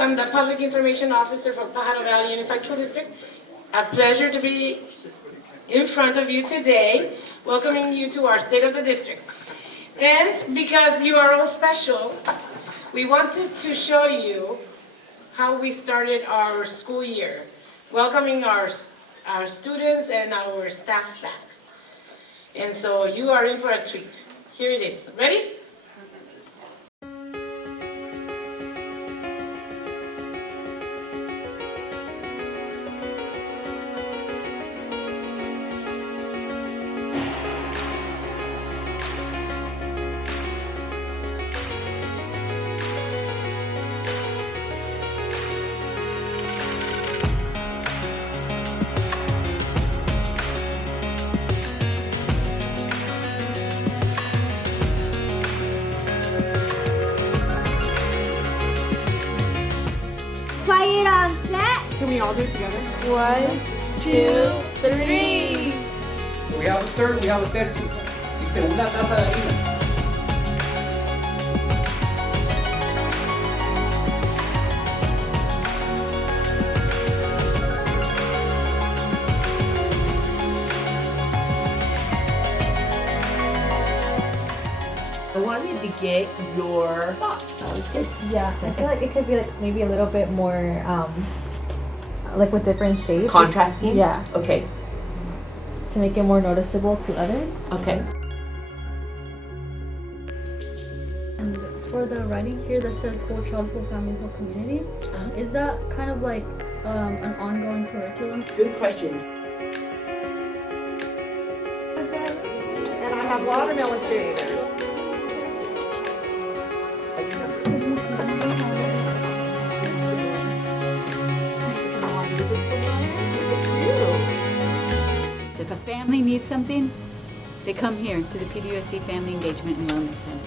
I'm the Public Information Officer for Pajaro Valley Unified School District. A pleasure to be in front of you today, welcoming you to our State of the District. And because you are all special, we wanted to show you how we started our school year, welcoming our students and our staff back. And so you are in for a treat. Here it is. Ready? Quiet on set. Can we all do it together? 1, 2, 3. We have a third, we have a tercio. Dice una taza de harina. I wanted to get your thoughts. Sounds good. Yeah, I feel like it could be like maybe a little bit more like with different shades. Contrasting? Yeah, Okay, to make it more noticeable to others. okay. And for the writing here that says whole child, whole family, whole community, is that kind of like an ongoing curriculum? Good questions. And I have watermelon theater. If a family needs something, they come here to the PVUSD Family Engagement and Wellness Center.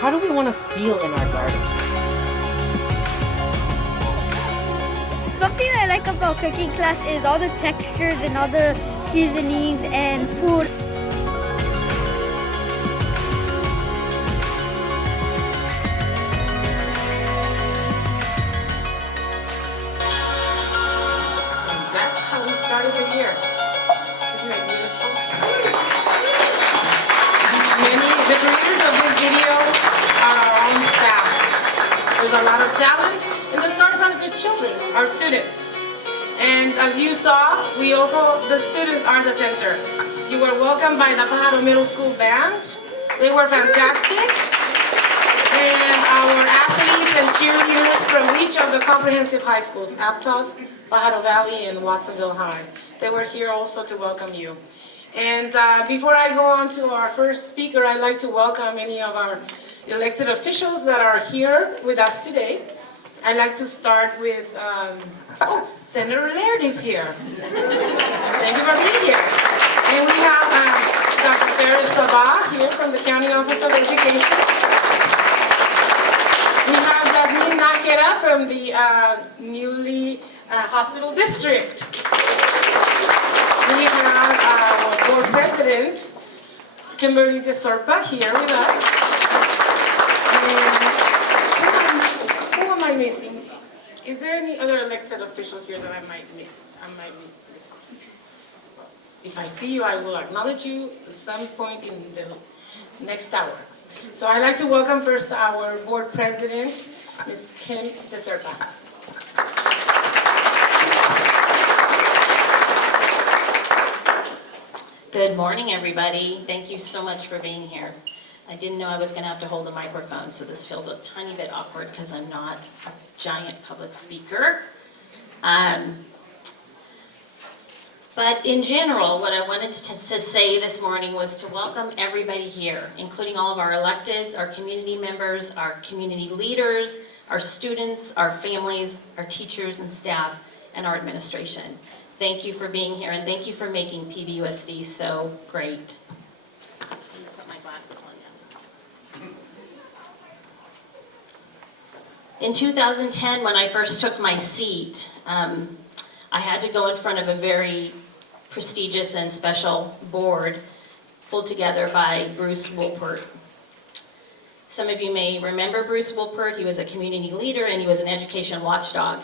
How do we want to feel in our garden? Something I like about cooking class is all the textures and all the seasonings and food. That's how we started the year. Isn't that beautiful? The creators of this video are our own staff. There's a lot of talent, and the stars are the children, our students. And as you saw, the students are the center. You were welcomed by the Pajaro Middle School Band. They were fantastic. And our athletes and cheerleaders from each of the comprehensive high schools, Aptos, Pajaro Valley, and Watsonville High. They were here also to welcome you. And before I go on to our first speaker, I'd like to welcome any of our elected officials that are here with us today. I'd like to start with, Senator Laird is here. Thank you for being here. And we have Dr. Sarah Sabah here from the County Office of Education. We have Jasmine Nakera from the newly hospital district. We have our board president, Kimberly DeSerpa, here with us. And who am I missing? Is there any other elected official here that I might miss? If I see you, I will acknowledge you at some point in the next hour. So I'd like to welcome first our board president, Ms. Kim DeSerpa. Good morning, everybody. Thank you so much for being here. I didn't know I was going to have to hold the microphone, so this feels a tiny bit awkward because I'm not a giant public speaker. But in general, what I wanted to say this morning was to welcome everybody here, including all of our electeds, our community members, our community leaders, our students, our families, our teachers and staff, and our administration. Thank you for being here, and thank you for making PVUSD so great. I'm gonna put my glasses on now. In 2010, when I first took my seat, I had to go in front of a very prestigious and special board pulled together by Bruce Wolpert. Some of you may remember Bruce Wolpert. He was a community leader and he was an education watchdog.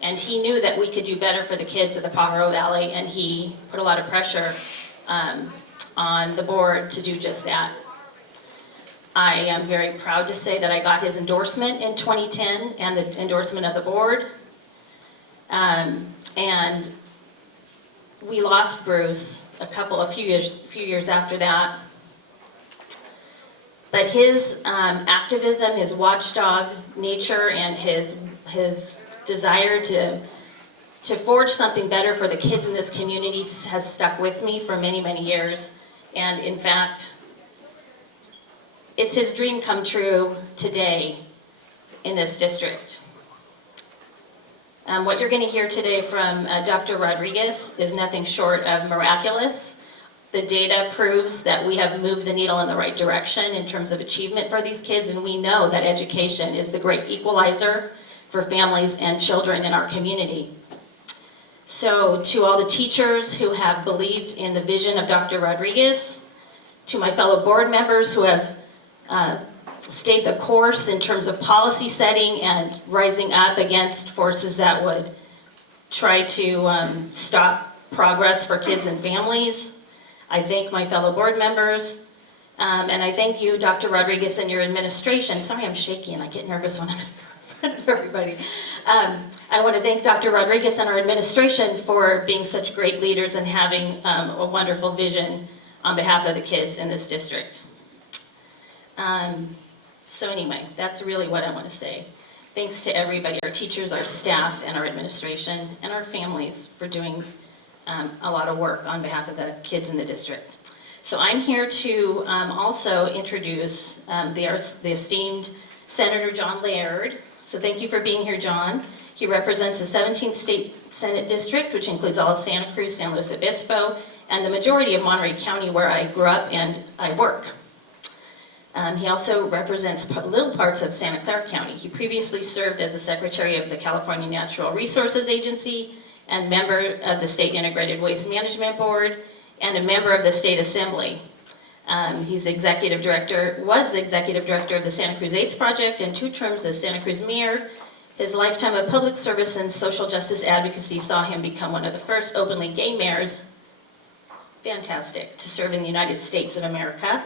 And he knew that we could do better for the kids of the Pajaro Valley, and he put a lot of pressure on the board to do just that. I am very proud to say that I got his endorsement in 2010 and the endorsement of the board. And we lost Bruce a few years after that. But his activism, his watchdog nature, and his desire to forge something better for the kids in this community has stuck with me for many, many years. And in fact, it's his dream come true today in this district. What you're going to hear today from Dr. Rodriguez is nothing short of miraculous. The data proves that we have moved the needle in the right direction in terms of achievement for these kids, and we know that education is the great equalizer for families and children in our community. So to all the teachers who have believed in the vision of Dr. Rodriguez, to my fellow board members who have stayed the course in terms of policy setting and rising up against forces that would try to stop progress for kids and families, I thank my fellow board members, and I thank you, Dr. Rodriguez, and your administration. Sorry, I'm shaky and I get nervous when I'm in front of everybody. I want to thank Dr. Rodriguez and our administration for being such great leaders and having a wonderful vision on behalf of the kids in this district. So anyway, that's really what I want to say. Thanks to everybody, our teachers, our staff, and our administration, and our families for doing a lot of work on behalf of the kids in the district. So I'm here to also introduce the esteemed Senator John Laird. So thank you for being here, John. He represents the 17th State Senate District, which includes all of Santa Cruz, San Luis Obispo, and the majority of Monterey County, where I grew up and I work. He also represents little parts of Santa Clara County. He previously served as the Secretary of the California Natural Resources Agency and member of the State Integrated Waste Management Board and a member of the State Assembly. He's the executive director, was the executive director of the Santa Cruz AIDS Project and 2 terms as Santa Cruz mayor. His lifetime of public service and social justice advocacy saw him become one of the first openly gay mayors, fantastic, to serve in the United States of America.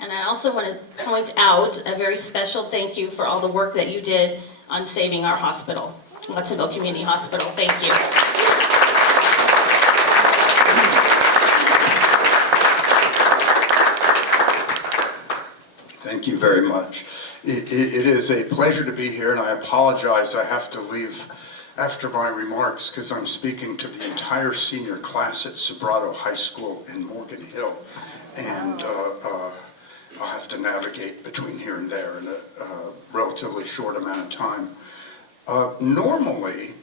And I also want to point out a very special thank you for all the work that you did on saving our hospital, Watsonville Community Hospital. Thank you. Thank you very much. It is a pleasure to be here, and I apologize I have to leave after my remarks because I'm speaking to the entire senior class at Sobrato High School in Morgan Hill, and I'll have to navigate between here and there in a relatively short amount of time. Normally,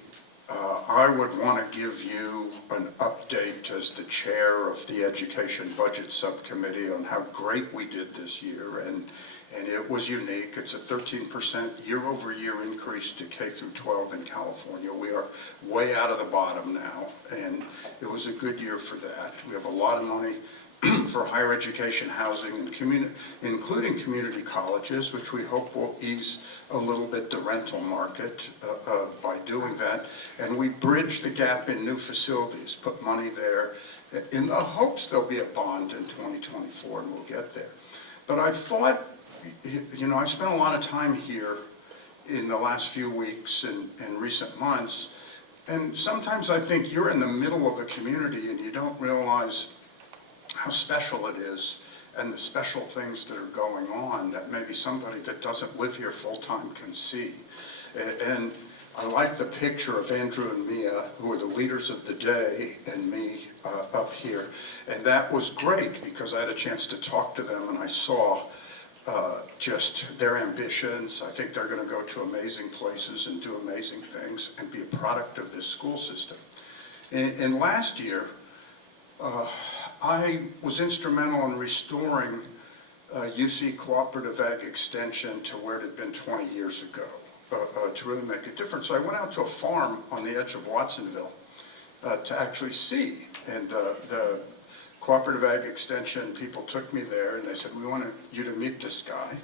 I would want to give you an update as the chair of the Education Budget Subcommittee on how great we did this year, and it was unique. It's a 13% year-over-year increase to K through 12 in California. We are way out of the bottom now, and it was a good year for that. We have a lot of money for higher education, housing, and including community colleges, which we hope will ease a little bit the rental market by doing that. And we bridge the gap in new facilities, put money there in the hopes there'll be a bond in 2024 and we'll get there. But I thought, you know, I've spent a lot of time here in the last few weeks and recent months, and sometimes I think you're in the middle of a community and you don't realize how special it is and the special things that are going on that maybe somebody that doesn't live here full-time can see. And I like the picture of Andrew and Mia, who are the leaders of the day, and me up here. And that was great because I had a chance to talk to them and I saw just their ambitions. I think they're going to go to amazing places and do amazing things and be a product of this school system. And last year, I was instrumental in restoring UC Cooperative Ag Extension to where it had been 20 years ago. to really make a difference. So I went out to a farm on the edge of Watsonville to actually see. And the Cooperative Ag Extension people took me there and they said, we want you to meet this guy,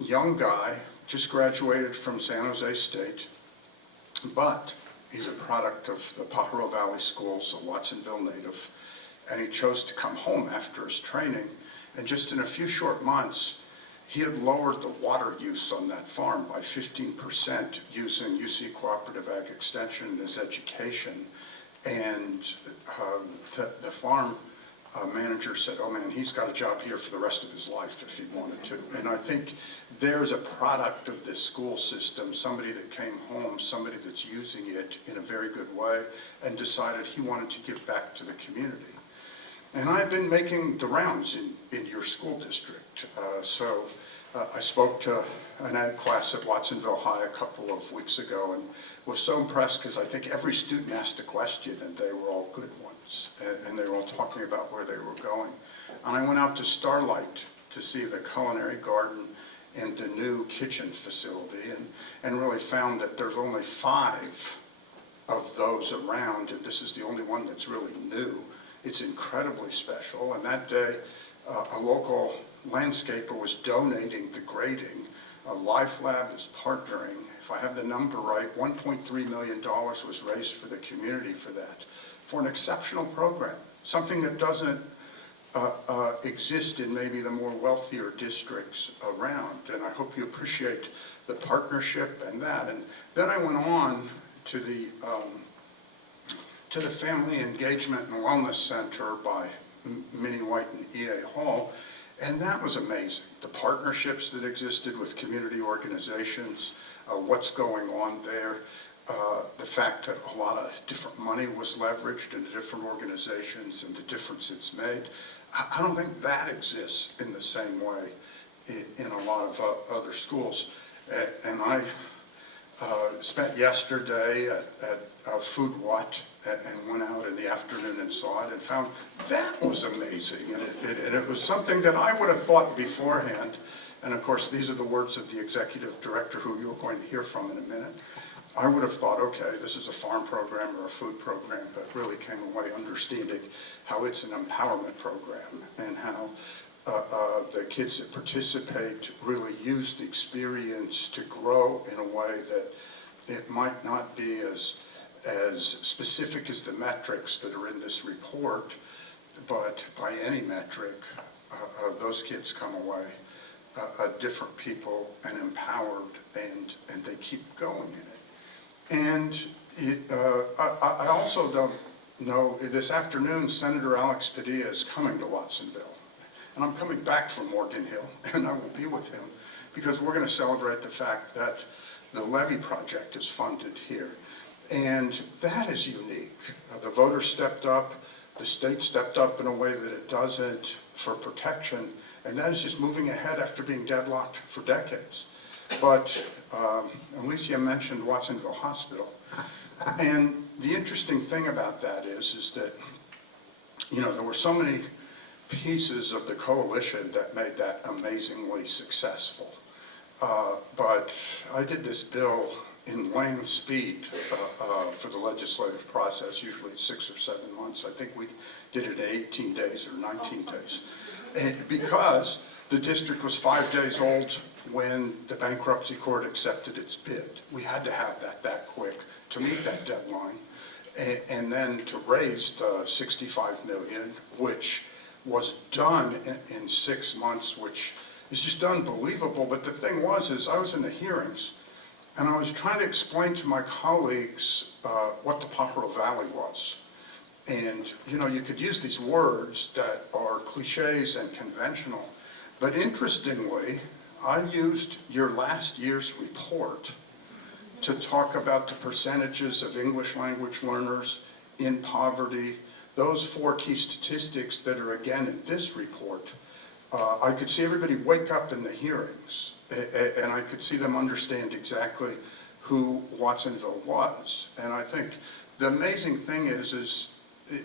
young guy, just graduated from San Jose State, but he's a product of the Pajaro Valley Schools, a Watsonville native, and he chose to come home after his training. And just in a few short months, he had lowered the water use on that farm by 15% using UC Cooperative Ag Extension in his education. And the farm manager said, oh man, he's got a job here for the rest of his life if he wanted to. And I think there's a product of this school system, somebody that came home, somebody that's using it in a very good way and decided he wanted to give back to the community. And I've been making the rounds in your school district. So I spoke to an ag class at Watsonville High a couple of weeks ago and was so impressed because I think every student asked a question and they were all good ones. And they were all talking about where they were going. And I went out to Starlight to see the culinary garden and the new kitchen facility and really found that there's only 5 of those around, and this is the only one that's really new. It's incredibly special, and that day a local landscaper was donating the grading. LifeLab is partnering. If I have the number right, $1.3 million was raised for the community for that, for an exceptional program, something that doesn't exist in maybe the more wealthier districts around. And I hope you appreciate the partnership and that. And then I went on to the Family Engagement and Wellness Center by Minnie White and E.A. Hall, and that was amazing. The partnerships that existed with community organizations, what's going on there, the fact that a lot of different money was leveraged into different organizations and the difference it's made. I don't think that exists in the same way in a lot of other schools. And I spent yesterday at Food What and went out in the afternoon and saw it and found that was amazing. And it was something that I would have thought beforehand. And of course, these are the words of the executive director who you're going to hear from in a minute. I would have thought, okay, this is a farm program or a food program, but really came away understanding how it's an empowerment program and how the kids that participate really use the experience to grow in a way that it might not be as specific as the metrics that are in this report, but by any metric, those kids come away different people and empowered, and they keep going in it. And I also don't know, this afternoon, Senator Alex Padilla is coming to Watsonville. And I'm coming back from Morgan Hill, and I will be with him, because we're going to celebrate the fact that the levee project is funded here. And that is unique. The voters stepped up, the state stepped up in a way that it doesn't for protection, and that is just moving ahead after being deadlocked for decades. But Alicia mentioned Watsonville Hospital. And the interesting thing about that is that, you know, there were so many pieces of the coalition that made that amazingly successful. But I did this bill in land speed for the legislative process. Usually it's 6 or 7 months. I think we did it in 18 days or 19 days. And because the district was 5 days old when the bankruptcy court accepted its bid. We had to have that quick to meet that deadline. And then to raise the $65 million, which was done in 6 months, which is just unbelievable. But the thing was, I was in the hearings, and I was trying to explain to my colleagues what the Pajaro Valley was. And, you know, you could use these words that are cliches and conventional, but interestingly, I used your last year's report to talk about the percentages of English language learners in poverty, those 4 key statistics that are again in this report. I could see everybody wake up in the hearings, and I could see them understand exactly who Watsonville was. And I think the amazing thing is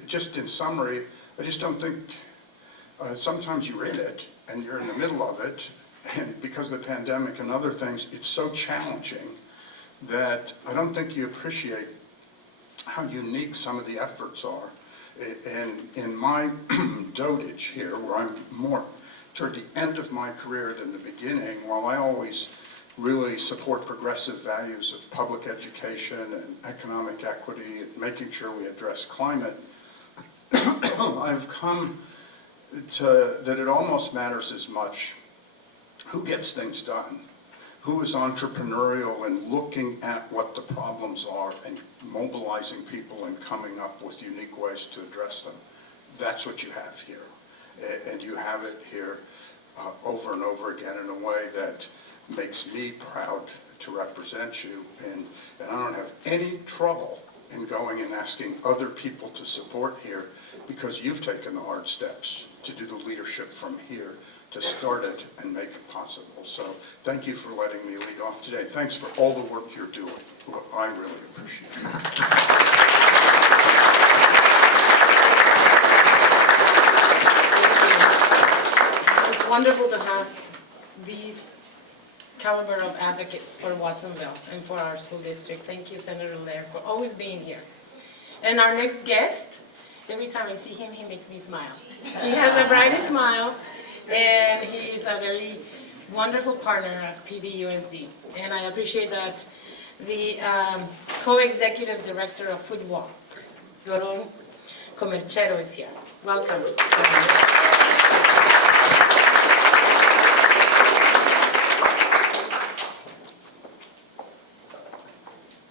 just in summary, I just don't think, sometimes you're in it, and you're in the middle of it, and because of the pandemic and other things, it's so challenging that I don't think you appreciate how unique some of the efforts are. And in my dotage here, where I'm more toward the end of my career than the beginning, while I always really support progressive values of public education and economic equity and making sure we address climate, I've come to that it almost matters as much who gets things done, who is entrepreneurial and looking at what the problems are and mobilizing people and coming up with unique ways to address them. That's what you have here. And you have it here over and over again in a way that makes me proud to represent you. And I don't have any trouble in going and asking other people to support here because you've taken the hard steps to do the leadership from here to start it and make it possible. So thank you for letting me lead off today. Thanks for all the work you're doing. I really appreciate it. It's wonderful to have these caliber of advocates for Watsonville and for our school district. Thank you, Senator Lair, for always being here. And our next guest, every time I see him, he makes me smile. He has the brightest smile, and he is a very wonderful partner of PVUSD. And I appreciate that the co-executive director of Food Walk, Doron Comerchero, is here. Welcome.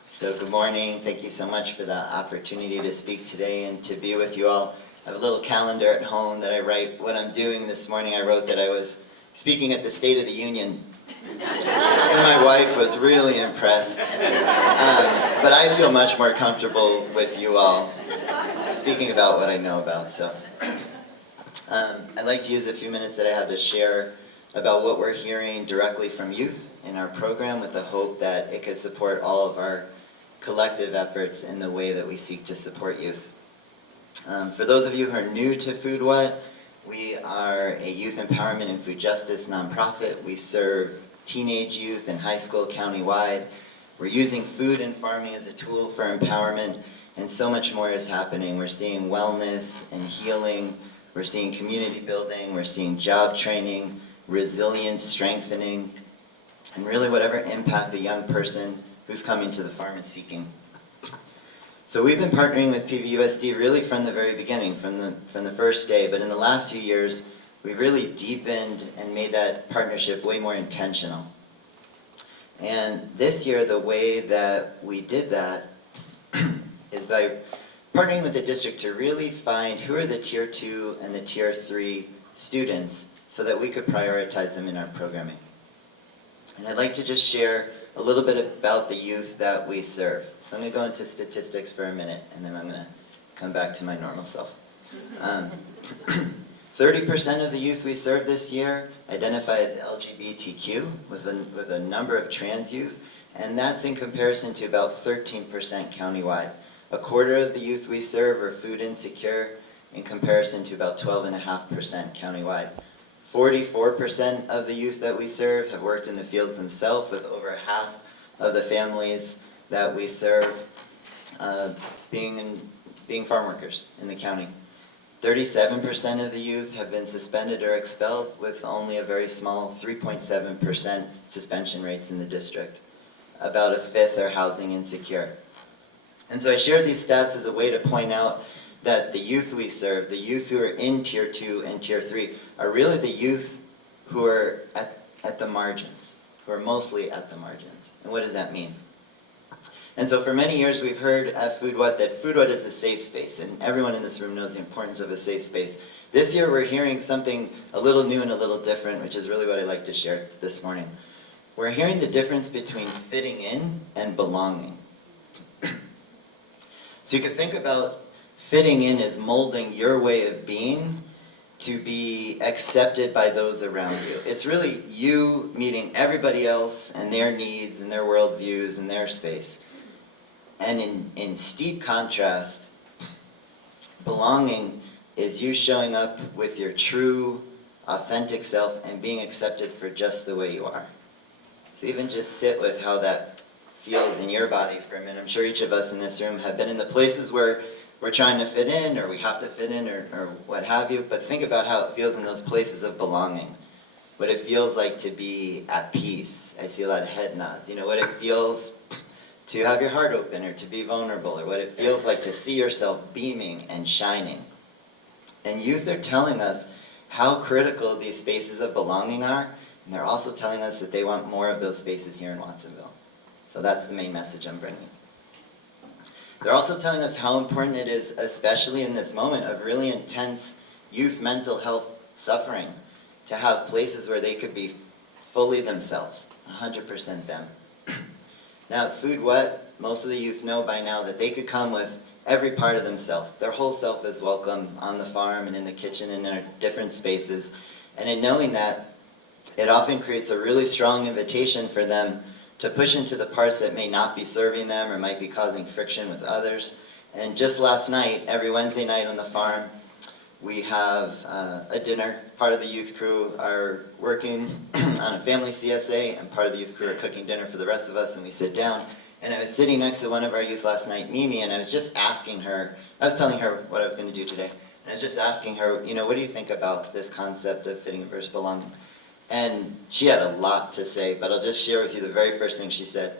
So good morning. Thank you so much for the opportunity to speak today and to be with you all. I have a little calendar at home that I write what I'm doing this morning. I wrote that I was speaking at the State of the Union. And my wife was really impressed. But I feel much more comfortable with you all speaking about what I know about. So I'd like to use a few minutes that I have to share about what we're hearing directly from youth in our program with the hope that it could support all of our collective efforts in the way that we seek to support youth. For those of you who are new to Food What, we are a youth empowerment and food justice nonprofit. We serve teenage youth and high school countywide. We're using food and farming as a tool for empowerment, and so much more is happening. We're seeing wellness and healing. We're seeing community building. We're seeing job training, resilience strengthening, and really whatever impact the young person who's coming to the farm is seeking. So we've been partnering with PVUSD really from the very beginning, from the first day, but in the last few years, we've really deepened and made that partnership way more intentional. And this year, the way that we did that is by partnering with the district to really find who are the Tier 2 and the Tier 3 students so that we could prioritize them in our programming. And I'd like to just share a little bit about the youth that we serve. So I'm going to go into statistics for a minute, and then I'm going to come back to my normal self. 30% of the youth we serve this year identify as LGBTQ, with a number of trans youth, and that's in comparison to about 13% countywide. A quarter of the youth we serve are food insecure, in comparison to about 12.5% countywide. 44% of the youth that we serve have worked in the fields themselves, with over half of the families that we serve being farm workers in the county. 37% of the youth have been suspended or expelled, with only a very small 3.7% suspension rates in the district. About a fifth are housing insecure. And so I shared these stats as a way to point out that the youth we serve, the youth who are in Tier 2 and Tier 3, are really the youth who are at the margins, who are mostly at the margins. And what does that mean? And so for many years we've heard at Food What that Food What is a safe space, and everyone in this room knows the importance of a safe space. This year we're hearing something a little new and a little different, which is really what I'd like to share this morning. We're hearing the difference between fitting in and belonging. So you can think about fitting in as molding your way of being to be accepted by those around you. It's really you meeting everybody else and their needs and their worldviews and their space. And in steep contrast, belonging is you showing up with your true, authentic self and being accepted for just the way you are. So even just sit with how that feels in your body for a minute. I'm sure each of us in this room have been in the places where we're trying to fit in, or we have to fit in, or what have you, but think about how it feels in those places of belonging. What it feels like to be at peace. I see a lot of head nods. You know, what it feels to have your heart open, or to be vulnerable, or what it feels like to see yourself beaming and shining. And youth are telling us how critical these spaces of belonging are, and they're also telling us that they want more of those spaces here in Watsonville. So that's the main message I'm bringing. They're also telling us how important it is, especially in this moment of really intense youth mental health suffering, to have places where they could be fully themselves, 100% them. Now at Food What, most of the youth know by now that they could come with every part of themselves. Their whole self is welcome on the farm and in the kitchen and in our different spaces. And in knowing that, it often creates a really strong invitation for them to push into the parts that may not be serving them or might be causing friction with others. And just last night, every Wednesday night on the farm, we have a dinner. Part of the youth crew are working on a family CSA, and part of the youth crew are cooking dinner for the rest of us, and we sit down. And I was sitting next to one of our youth last night, Mimi, and I was just asking her, I was telling her what I was going to do today, and I was just asking her, you know, what do you think about this concept of fitting versus belonging? And she had a lot to say, but I'll just share with you the very first thing she said.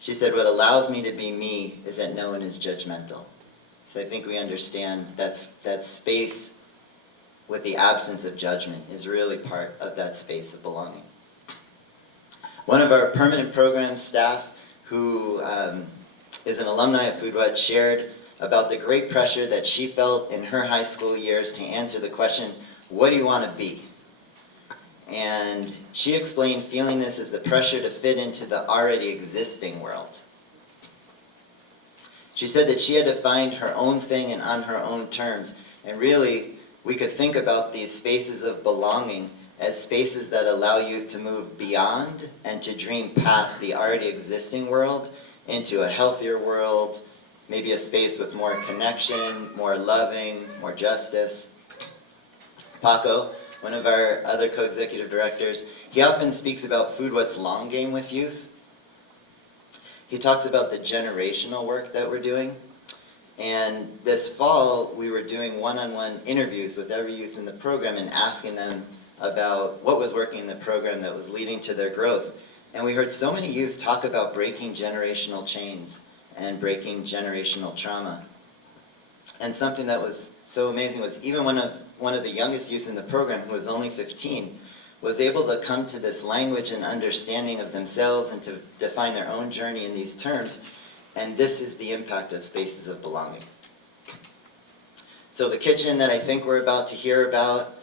She said, what allows me to be me is that no one is judgmental. So I think we understand that space with the absence of judgment is really part of that space of belonging. One of our permanent program staff, who is an alumni of Food What, shared about the great pressure that she felt in her high school years to answer the question, what do you want to be? And she explained feeling this as the pressure to fit into the already existing world. She said that she had to find her own thing and on her own terms. And really, we could think about these spaces of belonging as spaces that allow youth to move beyond and to dream past the already existing world into a healthier world, maybe a space with more connection, more loving, more justice. Paco, one of our other co-executive directors, he often speaks about Food What's long game with youth. He talks about the generational work that we're doing. And this fall, we were doing one-on-one interviews with every youth in the program and asking them about what was working in the program that was leading to their growth. And we heard so many youth talk about breaking generational chains and breaking generational trauma. And something that was so amazing was even one of the youngest youth in the program, who was only 15, was able to come to this language and understanding of themselves and to define their own journey in these terms. And this is the impact of spaces of belonging. So the kitchen that I think we're about to hear about,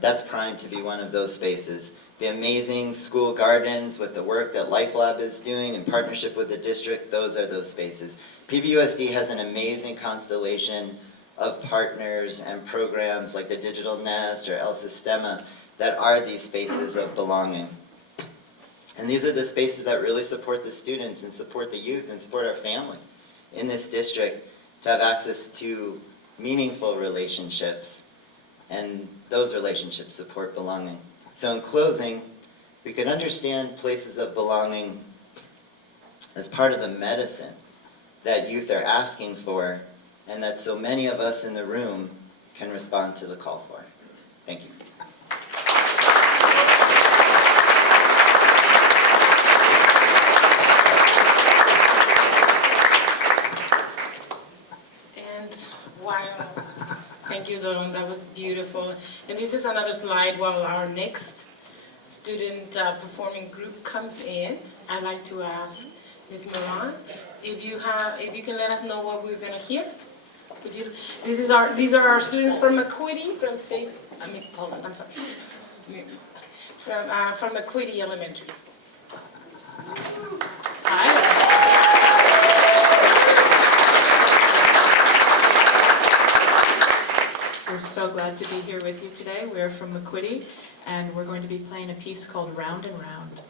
that's primed to be one of those spaces. The amazing school gardens with the work that LifeLab is doing in partnership with the district, those are those spaces. PVUSD has an amazing constellation of partners and programs like the Digital Nest or El Sistema that are these spaces of belonging. And these are the spaces that really support the students and support the youth and support our family in this district to have access to meaningful relationships. And those relationships support belonging. So in closing, we could understand places of belonging as part of the medicine that youth are asking for, and that so many of us in the room can respond to the call for. Thank you. Wow. Thank you, Doron. That was beautiful. And this is another slide while our next student performing group comes in. I'd like to ask Ms. Moran if you can let us know what we're going to hear. These are our students from McQuitty, from McQuitty Elementary. Hi. We're so glad to be here with you today. We're from McQuitty, and we're going to be playing a piece called Round and Round.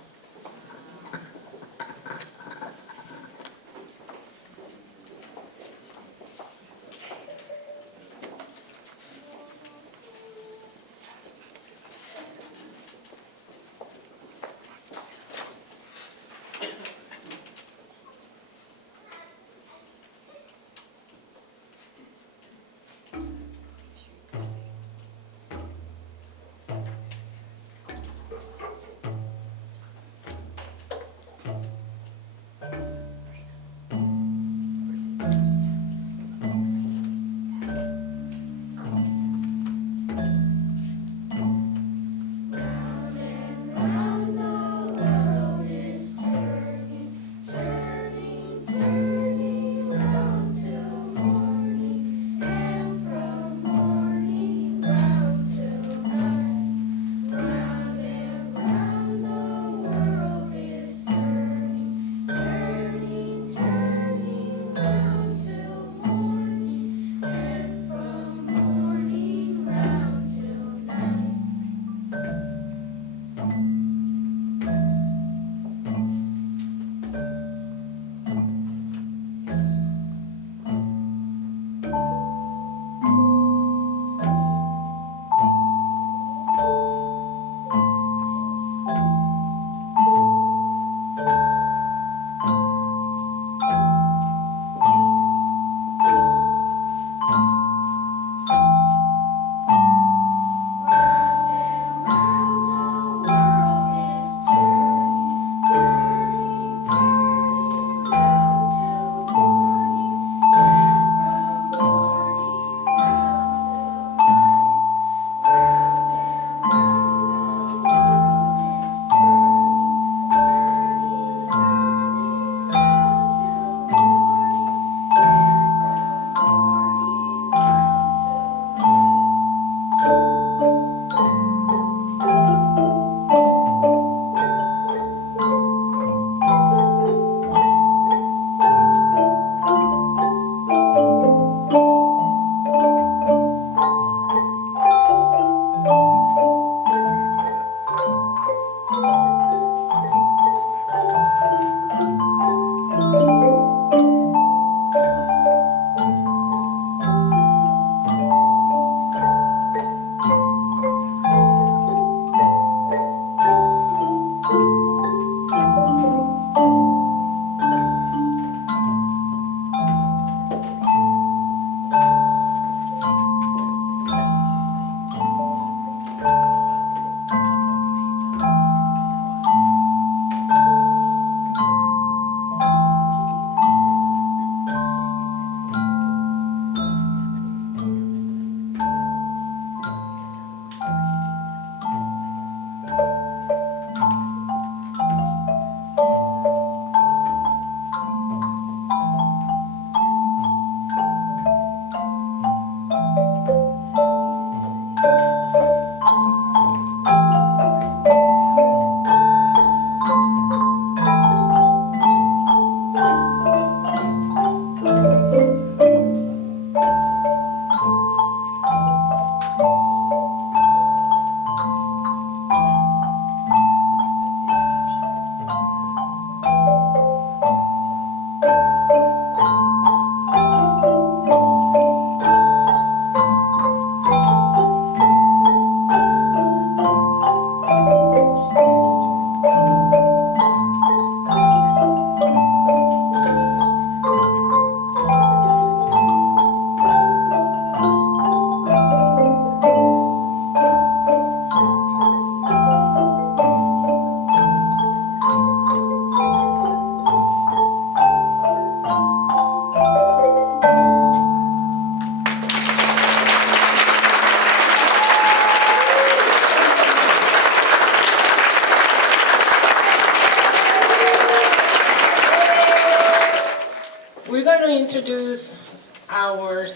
our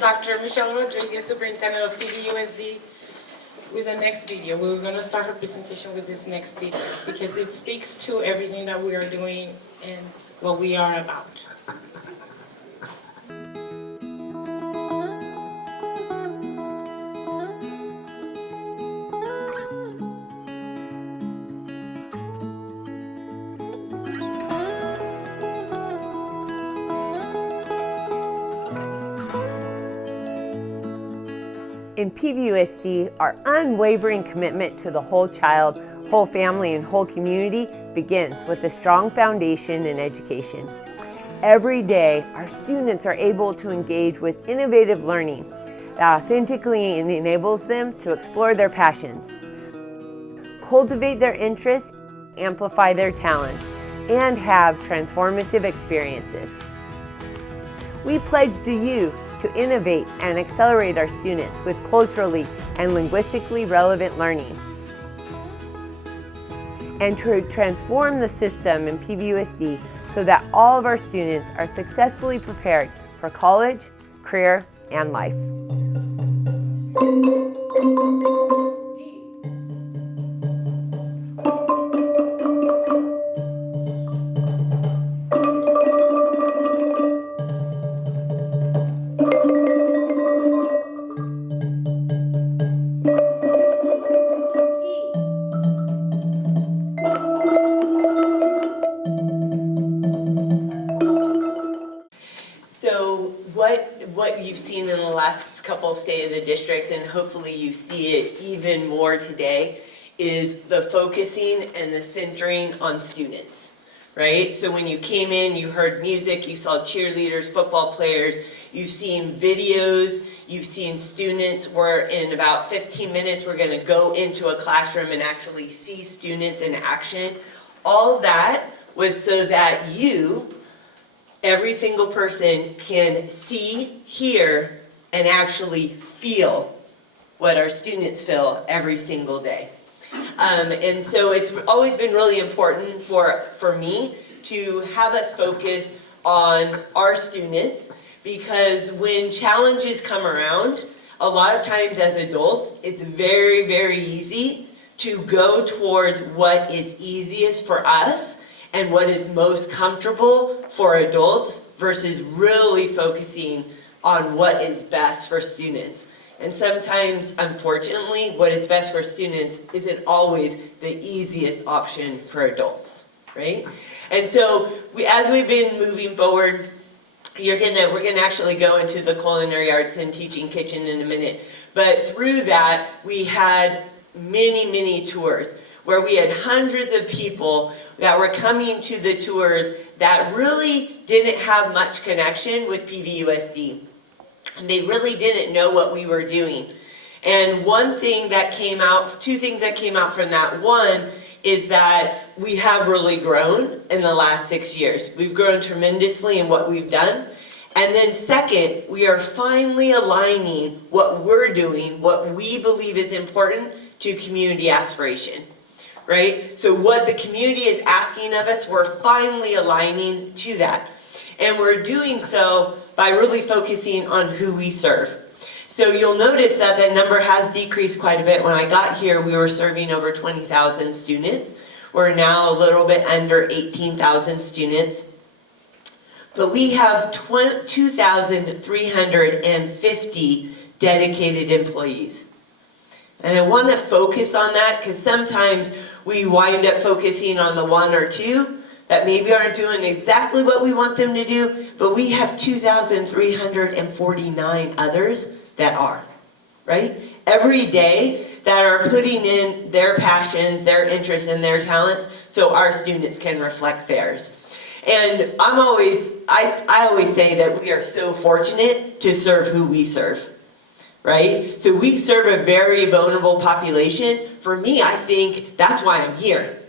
Dr. Michelle Rodriguez, Superintendent of PVUSD, with the next video. We're going to start her presentation with this next video because it speaks to everything that we are doing and what we are about. In PVUSD, our unwavering commitment to the whole child, whole family, and whole community begins with a strong foundation in education. Every day, our students are able to engage with innovative learning that authentically enables them to explore their passions, cultivate their interests, amplify their talents, and have transformative experiences. We pledge to you to innovate and accelerate our students with culturally and linguistically relevant learning, and to transform the system in PVUSD so that all of our students are successfully prepared for college, career, and life. So what you've seen in the last couple of State of the Districts, and hopefully you see it even more today, is the focusing and the centering on students, right? So when you came in, you heard music, you saw cheerleaders, football players, you've seen videos, you've seen students, where in about 15 minutes we're gonna go into a classroom and actually see students in action. All that was so that you, every single person, can see, hear, and actually feel what our students feel every single day. And so it's always been really important for me to have us focus on our students, because when challenges come around, a lot of times as adults, it's very, very easy to go towards what is easiest for us and what is most comfortable for adults versus really focusing on what is best for students. And sometimes, unfortunately, what is best for students isn't always the easiest option for adults, right? And so as we've been moving forward, we're gonna actually go into the culinary arts and teaching kitchen in a minute. But through that, we had many, many tours where we had hundreds of people that were coming to the tours that really didn't have much connection with PVUSD. And they really didn't know what we were doing. And one thing that came out, two things that came out from that, one is that we have really grown in the last 6 years. We've grown tremendously in what we've done. And then second, we are finally aligning what we're doing, what we believe is important, to community aspiration, right? So what the community is asking of us, we're finally aligning to that. And we're doing so by really focusing on who we serve. So you'll notice that that number has decreased quite a bit. When I got here, we were serving over 20,000 students. We're now a little bit under 18,000 students. But we have 2,350 dedicated employees. And I want to focus on that because sometimes we wind up focusing on the one or two that maybe aren't doing exactly what we want them to do, but we have 2,349 others that are, right? Every day that are putting in their passions, their interests, and their talents so our students can reflect theirs. And I always say that we are so fortunate to serve who we serve, right? So we serve a very vulnerable population. For me, I think that's why I'm here,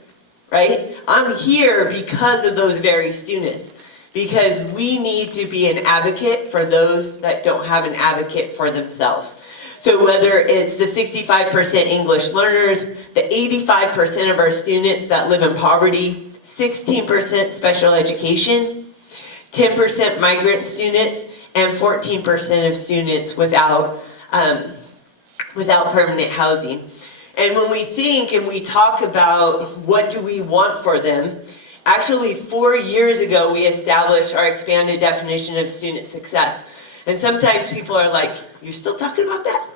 right? I'm here because of those very students, because we need to be an advocate for those that don't have an advocate for themselves. So whether it's the 65% English learners, the 85% of our students that live in poverty, 16% special education, 10% migrant students, and 14% of students without permanent housing. And when we think and we talk about what do we want for them, actually 4 years ago we established our expanded definition of student success. And sometimes people are like, you're still talking about that?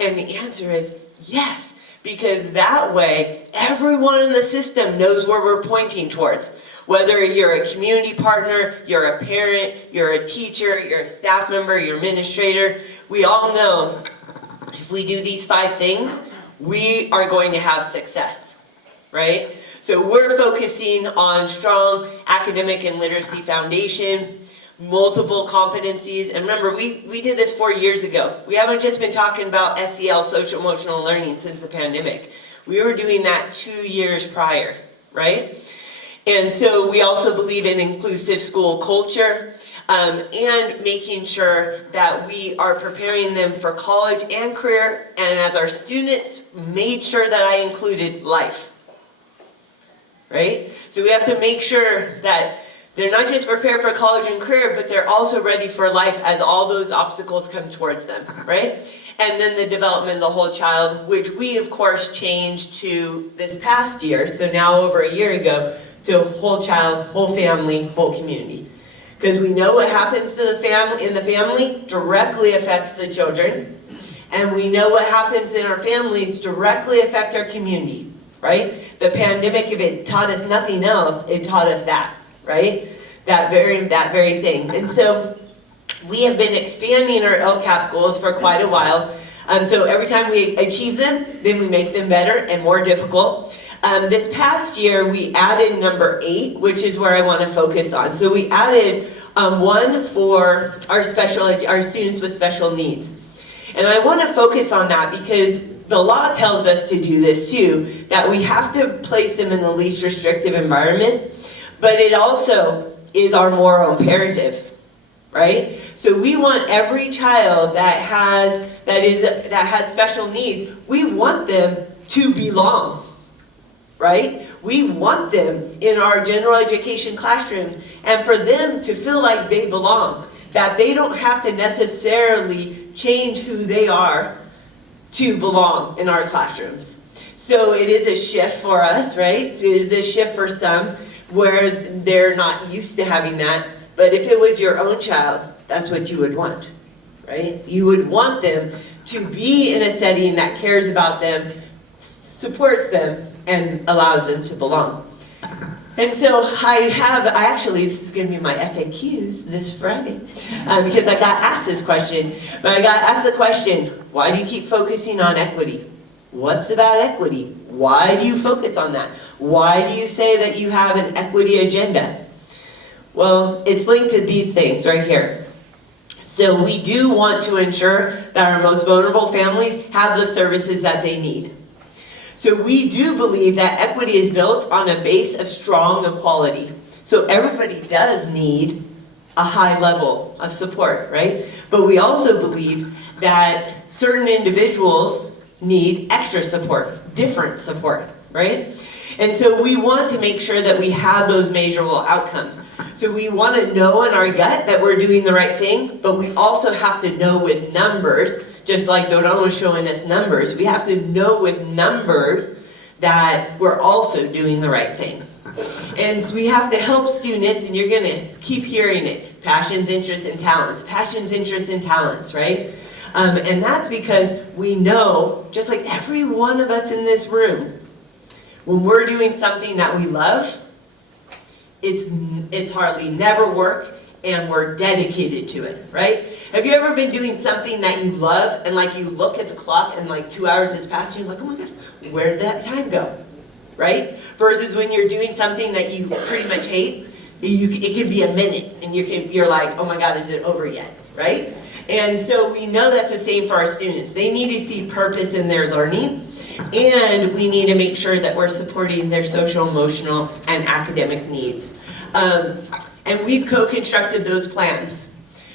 And the answer is yes, because that way everyone in the system knows where we're pointing towards. Whether you're a community partner, you're a parent, you're a teacher, you're a staff member, you're an administrator, we all know if we do these 5 things, we are going to have success, right? So we're focusing on strong academic and literacy foundation, multiple competencies, and remember, we did this 4 years ago. We haven't just been talking about SEL, social emotional learning, since the pandemic. We were doing that 2 years prior, right? And so we also believe in inclusive school culture, and making sure that we are preparing them for college and career, and as our students made sure that I included life, right? So we have to make sure that they're not just prepared for college and career, but they're also ready for life as all those obstacles come towards them, right? And then the development of the whole child, which we of course changed to this past year, so now over a year ago, to whole child, whole family, whole community. Because we know what happens to the family in the family directly affects the children, and we know what happens in our families directly affect our community, right? The pandemic, if it taught us nothing else, it taught us that, right? That very thing. And so we have been expanding our LCAP goals for quite a while. So every time we achieve them, then we make them better and more difficult. This past year, we added number 8, which is where I want to focus on. So we added one for our students with special needs. And I want to focus on that because the law tells us to do this too, that we have to place them in the least restrictive environment, but it also is our moral imperative, right? So we want every child that has special needs, we want them to belong, right? We want them in our general education classrooms and for them to feel like they belong, that they don't have to necessarily change who they are to belong in our classrooms. So it is a shift for us, right? It is a shift for some where they're not used to having that, but if it was your own child, that's what you would want, right? You would want them to be in a setting that cares about them, supports them, and allows them to belong. And so this is going to be my FAQs this Friday, because I got asked this question, but I got asked the question, why do you keep focusing on equity? What's about equity? Why do you focus on that? Why do you say that you have an equity agenda? Well, it's linked to these things right here. So we do want to ensure that our most vulnerable families have the services that they need. So we do believe that equity is built on a base of strong equality. So everybody does need a high level of support, right? But we also believe that certain individuals need extra support, different support, right? And so we want to make sure that we have those measurable outcomes. So we want to know in our gut that we're doing the right thing, but we also have to know with numbers, just like Doron was showing us numbers, we have to know with numbers that we're also doing the right thing. And so we have to help students, and you're going to keep hearing it, passions, interests, and talents. Passions, interests, and talents, right? And that's because we know, just like every one of us in this room, when we're doing something that we love, it's hardly never work, and we're dedicated to it, right? Have you ever been doing something that you love, and like you look at the clock and like 2 hours has passed, and you're like, oh my God, where did that time go, right? Versus when you're doing something that you pretty much hate, it can be a minute, and you're like, oh my God, is it over yet, right? And so we know that's the same for our students. They need to see purpose in their learning, and we need to make sure that we're supporting their social, emotional, and academic needs. And we've co-constructed those plans.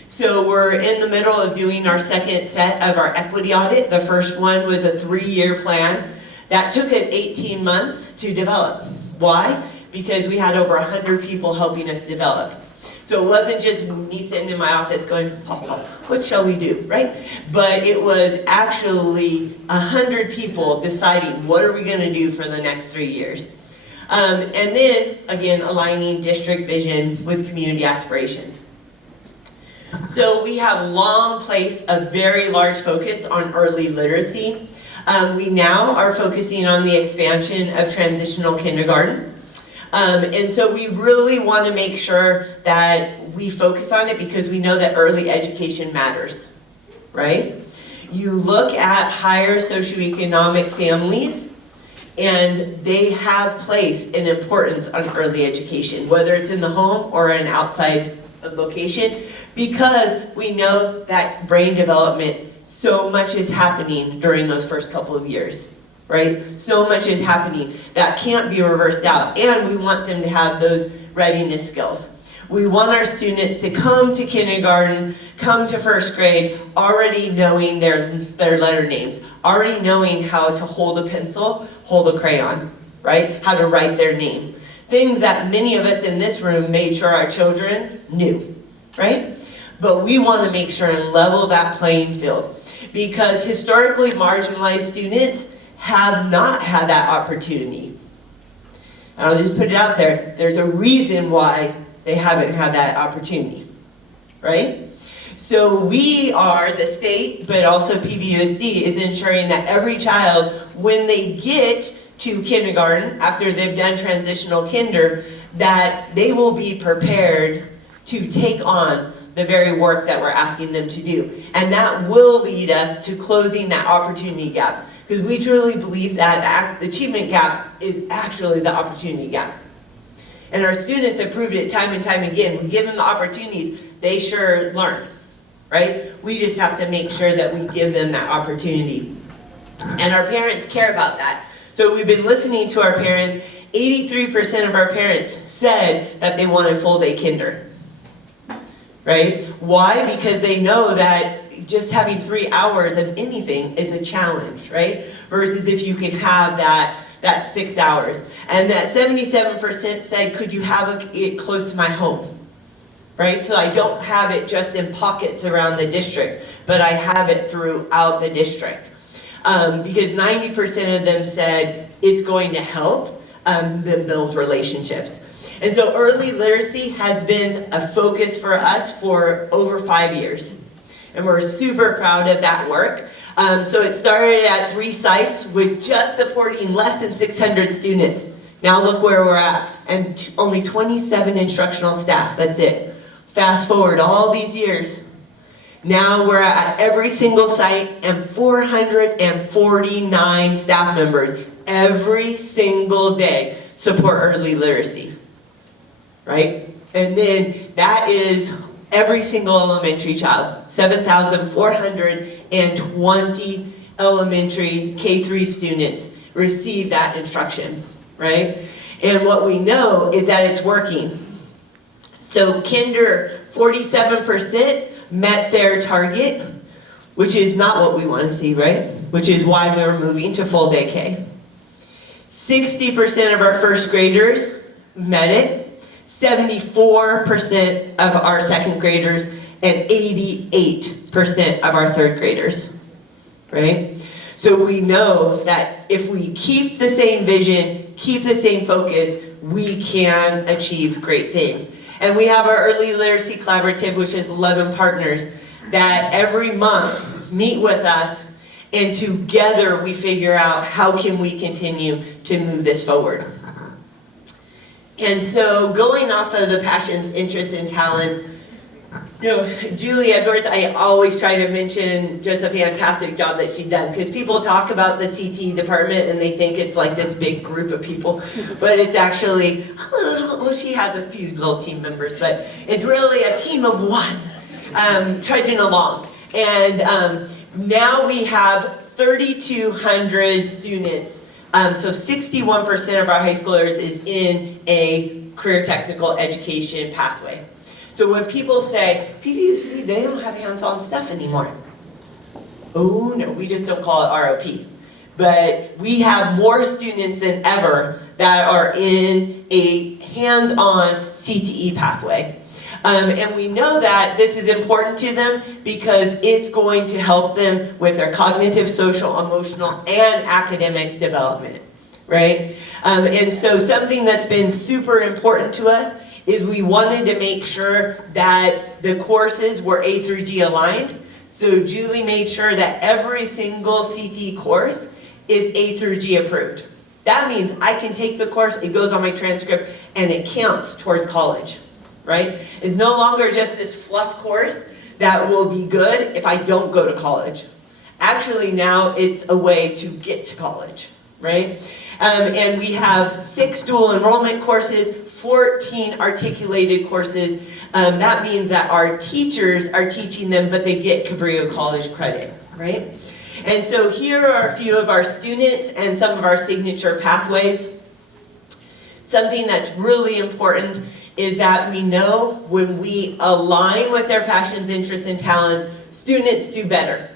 So we're in the middle of doing our second set of our equity audit. The first one was a 3-year plan. That took us 18 months to develop. Why? Because we had over 100 people helping us develop. So it wasn't just me sitting in my office going, what shall we do, right? But it was actually 100 people deciding what are we going to do for the next 3 years. And then, again, aligning district vision with community aspirations. So we have long placed a very large focus on early literacy. We now are focusing on the expansion of transitional kindergarten. And so we really want to make sure that we focus on it because we know that early education matters, right? You look at higher socioeconomic families, and they have placed an importance on early education, whether it's in the home or an outside location, because we know that brain development, so much is happening during those first couple of years, right? So much is happening that can't be reversed out, and we want them to have those readiness skills. We want our students to come to kindergarten, come to first grade, already knowing their letter names, already knowing how to hold a pencil, hold a crayon, right? How to write their name. Things that many of us in this room made sure our children knew, right? But we want to make sure and level that playing field, because historically marginalized students have not had that opportunity. And I'll just put it out there, there's a reason why they haven't had that opportunity, right? So we are, the state, but also PVUSD, is ensuring that every child, when they get to kindergarten, after they've done transitional kinder, that they will be prepared to take on the very work that we're asking them to do. And that will lead us to closing that opportunity gap, because we truly believe that the achievement gap is actually the opportunity gap. And our students have proved it time and time again. We give them the opportunities, they sure learn, right? We just have to make sure that we give them that opportunity. And our parents care about that. So we've been listening to our parents. 83% of our parents said that they wanted full day kinder, right? Why? Because they know that just having 3 hours of anything is a challenge, right? Versus if you could have that 6 hours. And that 77% said, could you have it close to my home? Right? So I don't have it just in pockets around the district, but I have it throughout the district. Because 90% of them said it's going to help them build relationships. And so early literacy has been a focus for us for over 5 years. And we're super proud of that work. So it started at 3 sites with just supporting less than 600 students. Now look where we're at, and only 27 instructional staff, that's it. Fast forward all these years. Now we're at every single site and 449 staff members every single day support early literacy, right? And then that is every single elementary child, 7,420 elementary K-3 students receive that instruction, right? And what we know is that it's working. So kinder, 47% met their target, which is not what we want to see, right? Which is why we're moving to full day K. 60% of our first graders met it. 74% of our second graders, and 88% of our third graders, right? So we know that if we keep the same vision, keep the same focus, we can achieve great things. And we have our Early Literacy Collaborative, which is 11 partners that every month meet with us, and together we figure out how can we continue to move this forward. And so going off of the passions, interests, and talents, you know, Julie Edwards, I always try to mention just a fantastic job that she's done, because people talk about the CTE department and they think it's like this big group of people, but it's actually, well, she has a few little team members, but it's really a team of one trudging along. And now we have 3,200 students. So 61% of our high schoolers is in a career technical education pathway. So when people say, PVUSD, they don't have hands-on stuff anymore. Oh no, we just don't call it ROP. But we have more students than ever that are in a hands-on CTE pathway. And we know that this is important to them because it's going to help them with their cognitive, social, emotional, and academic development, right? And so something that's been super important to us is we wanted to make sure that the courses were A through G aligned. So Julie made sure that every single CT course is A through G approved. That means I can take the course, it goes on my transcript, and it counts towards college, right? It's no longer just this fluff course that will be good if I don't go to college. Actually, now it's a way to get to college, right? And we have 6 dual enrollment courses, 14 articulated courses. That means that our teachers are teaching them, but they get Cabrillo College credit, right? And so here are a few of our students and some of our signature pathways. Something that's really important is that we know when we align with their passions, interests, and talents, students do better.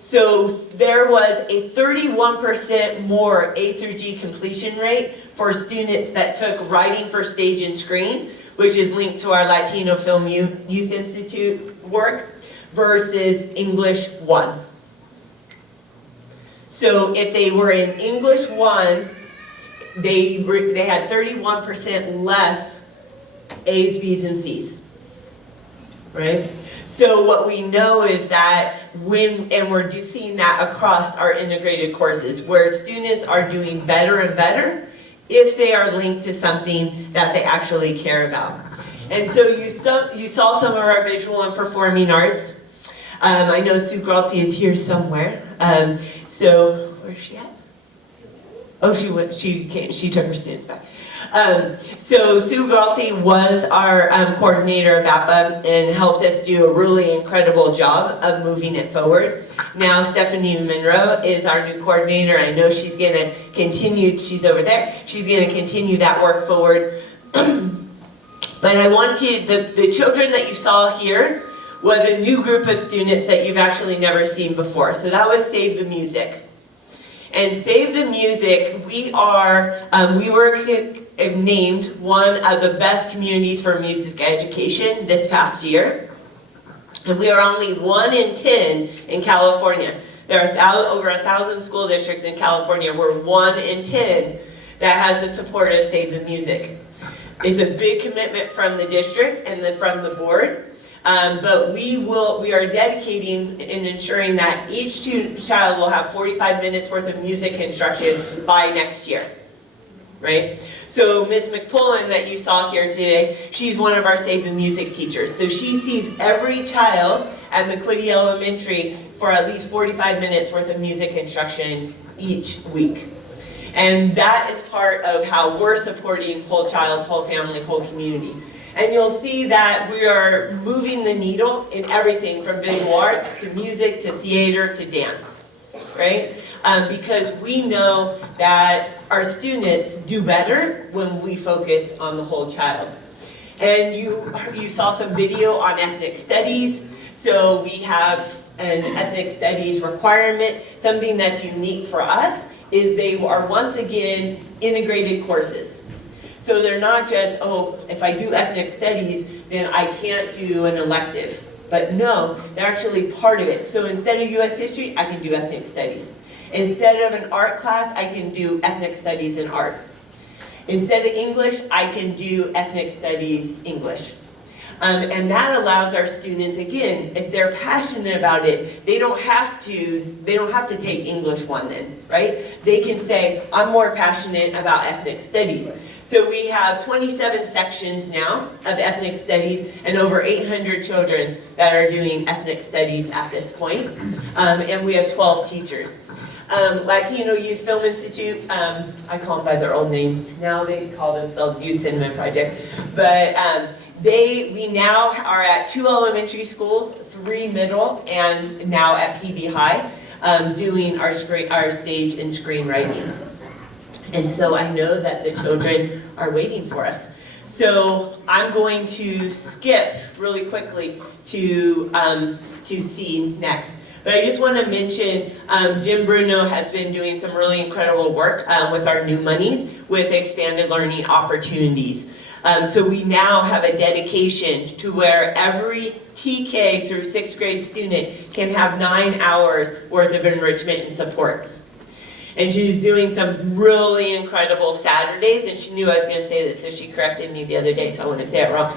So there was a 31% more A through G completion rate for students that took Writing for Stage and Screen, which is linked to our Latino Film Youth Institute work, versus English 1. So if they were in English 1, they had 31% less A's, B's, and C's, right? So what we know is that and we're seeing that across our integrated courses, where students are doing better and better if they are linked to something that they actually care about. And so you saw some of our visual and performing arts. I know Sue Gralty is here somewhere. So where's she at? Oh, she took her students back. So Sue Gralty was our coordinator of APA and helped us do a really incredible job of moving it forward. Now Stephanie Monroe is our new coordinator. I know she's going to continue, she's over there, she's going to continue that work forward. But I want you, the children that you saw here was a new group of students that you've actually never seen before. So that was Save the Music. And Save the Music, we were named one of the best communities for music education this past year. And we are only 1 in 10 in California. There are over 1,000 school districts in California. We're 1 in 10 that has the support of Save the Music. It's a big commitment from the district and from the board. But we are dedicating and ensuring that each child will have 45 minutes worth of music instruction by next year, right? So Ms. McPullen that you saw here today, she's one of our Save the Music teachers. So she sees every child at McQuitty Elementary for at least 45 minutes worth of music instruction each week. And that is part of how we're supporting whole child, whole family, whole community. And you'll see that we are moving the needle in everything from visual arts to music to theater to dance, right? Because we know that our students do better when we focus on the whole child. And you saw some video on ethnic studies. So we have an ethnic studies requirement. Something that's unique for us is they are once again integrated courses. So they're not just, oh, if I do ethnic studies, then I can't do an elective. But no, they're actually part of it. So instead of US history, I can do ethnic studies. Instead of an art class, I can do ethnic studies in art. Instead of English, I can do ethnic studies English. And that allows our students, again, if they're passionate about it, they don't have to take English 1 then, right? They can say, I'm more passionate about ethnic studies. So we have 27 sections now of ethnic studies and over 800 children that are doing ethnic studies at this point. And we have 12 teachers. Latino Youth Film Institute, I call them by their old name. Now they call themselves Youth Cinema Project. But we now are at 2 elementary schools, 3 middle, and now at PB High, doing our stage and screenwriting. And so I know that the children are waiting for us. So I'm going to skip really quickly to C next. But I just want to mention Jim Bruno has been doing some really incredible work with our new monies with expanded learning opportunities. So we now have a dedication to where every TK through 6th grade student can have 9 hours worth of enrichment and support. And she's doing some really incredible Saturdays, and she knew I was going to say this, so she corrected me the other day, so I want to say it wrong.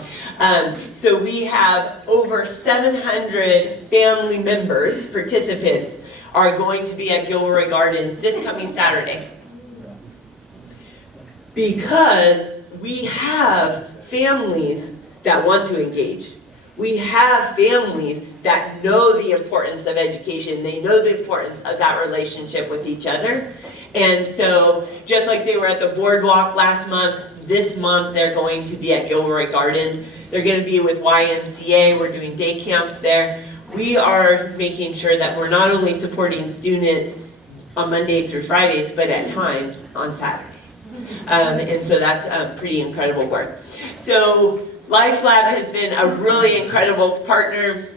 So we have over 700 family members, participants, are going to be at Gilroy Gardens this coming Saturday. Because we have families that want to engage. We have families that know the importance of education. They know the importance of that relationship with each other. And so, just like they were at the boardwalk last month, this month they're going to be at Gilroy Gardens. They're going to be with YMCA. We're doing day camps there. We are making sure that we're not only supporting students on Monday through Fridays, but at times on Saturdays. And so that's pretty incredible work. So Life Lab has been a really incredible partner.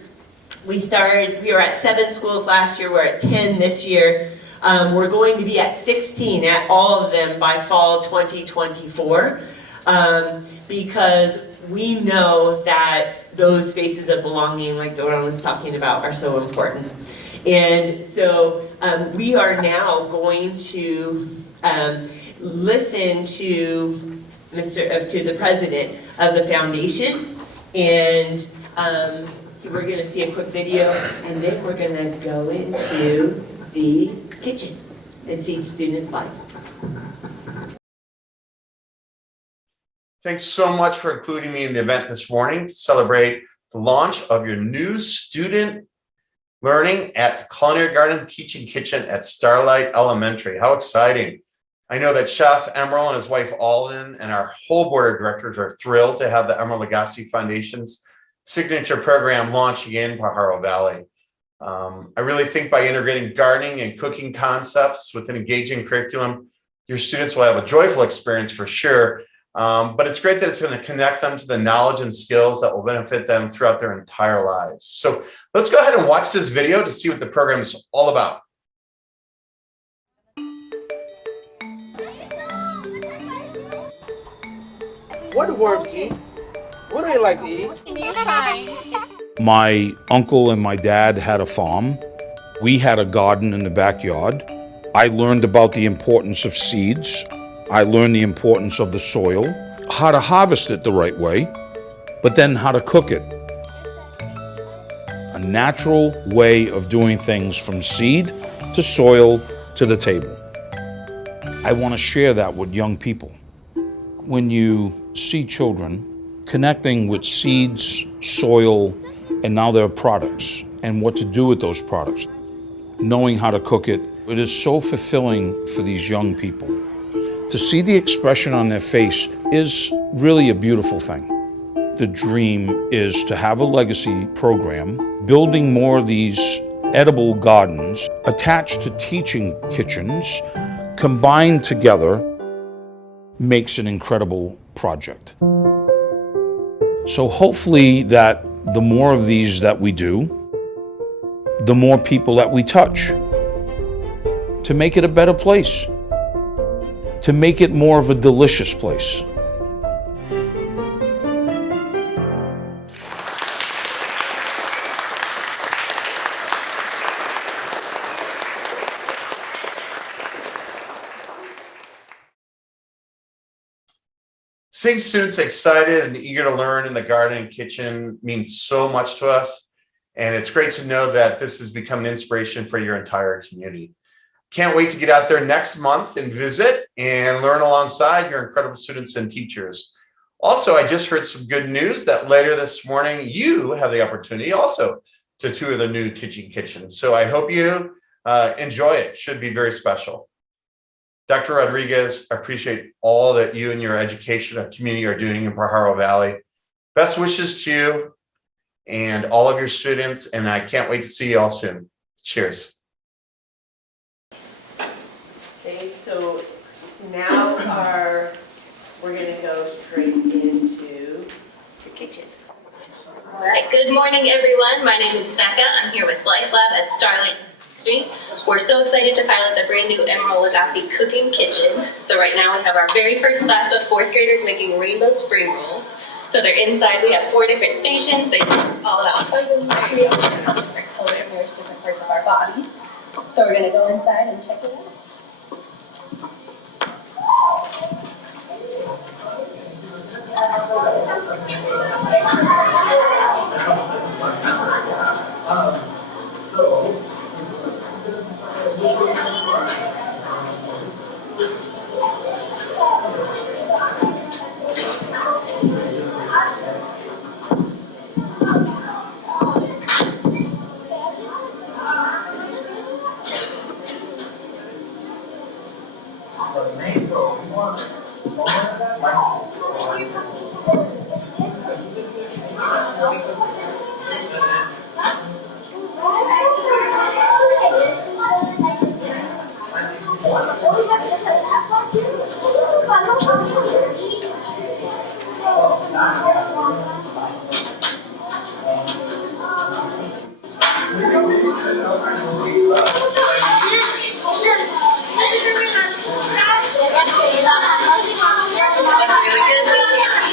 We were at 7 schools last year, we're at 10 this year. We're going to be at 16 at all of them by fall 2024, because we know that those spaces of belonging, like Doron was talking about, are so important. And so we are now going to listen to the president of the foundation, and we're going to see a quick video, and then we're going to go into the kitchen and see each student's life. Thanks so much for including me in the event this morning to celebrate the launch of your new student learning at the Culinary Garden Teaching Kitchen at Starlight Elementary. How exciting. I know that Chef Emerald and his wife Alden and our whole board of directors are thrilled to have the Emerald Lagasse Foundation's signature program launching in Pajaro Valley. I really think by integrating gardening and cooking concepts with an engaging curriculum, your students will have a joyful experience for sure. But it's great that it's going to connect them to the knowledge and skills that will benefit them throughout their entire lives. So let's go ahead and watch this video to see what the program is all about. What do worms eat? What do they like to eat? My uncle and my dad had a farm. We had a garden in the backyard. I learned about the importance of seeds. I learned the importance of the soil, how to harvest it the right way, but then how to cook it. A natural way of doing things from seed to soil to the table. I want to share that with young people. When you see children connecting with seeds, soil, and now their products, and what to do with those products, knowing how to cook it, it is so fulfilling for these young people. To see the expression on their face is really a beautiful thing. The dream is to have a legacy program, building more of these edible gardens attached to teaching kitchens, combined together, makes an incredible project. So hopefully that the more of these that we do, the more people that we touch, to make it a better place, to make it more of a delicious place. Seeing students excited and eager to learn in the garden and kitchen means so much to us. And it's great to know that this has become an inspiration for your entire community. Can't wait to get out there next month and visit and learn alongside your incredible students and teachers. Also, I just heard some good news that later this morning, you have the opportunity also to tour the new teaching kitchen. So I hope you enjoy it. Should be very special. Dr. Rodriguez, I appreciate all that you and your education and community are doing in Pajaro Valley. Best wishes to you and all of your students, and I can't wait to see you all soon. Cheers. Okay, so now we're going to go straight into the kitchen. All right, good morning everyone. My name is Becca. I'm here with Life Lab at Starlight We're so excited to pilot the brand new Emerald Lagasse cooking kitchen. So right now we have our very first class of 4th graders making rainbow spring rolls. So they're inside, we have 4 different stations. They all out different color and there's different parts of our bodies. So we're gonna go inside and check it out.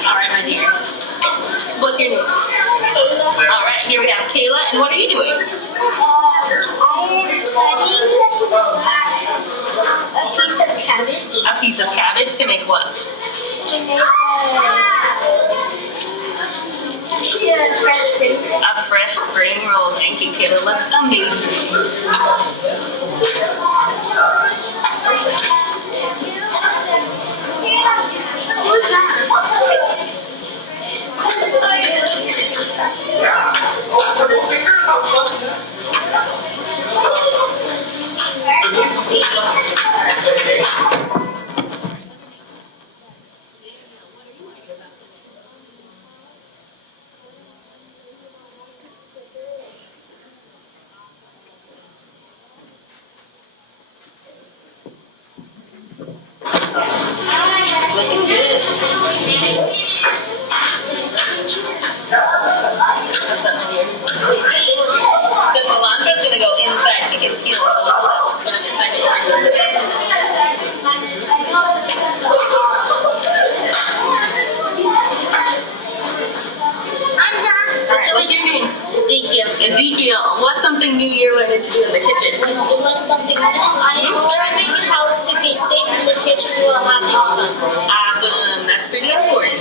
Alright, my dear. What's your name? Kayla. Alright, here we have Kayla. And what are you doing? I am studying a piece of cabbage. A piece of cabbage to make what? To make a fresh spring roll. A fresh spring roll. Thank you, Kayla. Looks amazing. What's that? The cilantro is going to go inside to get peeled. I'm done. Alright, what's your name? Ezekiel. Ezekiel, what's something new you're learning to do in the kitchen? What's something new? I am learning how to be safe in the kitchen while having fun. Awesome, that's pretty important.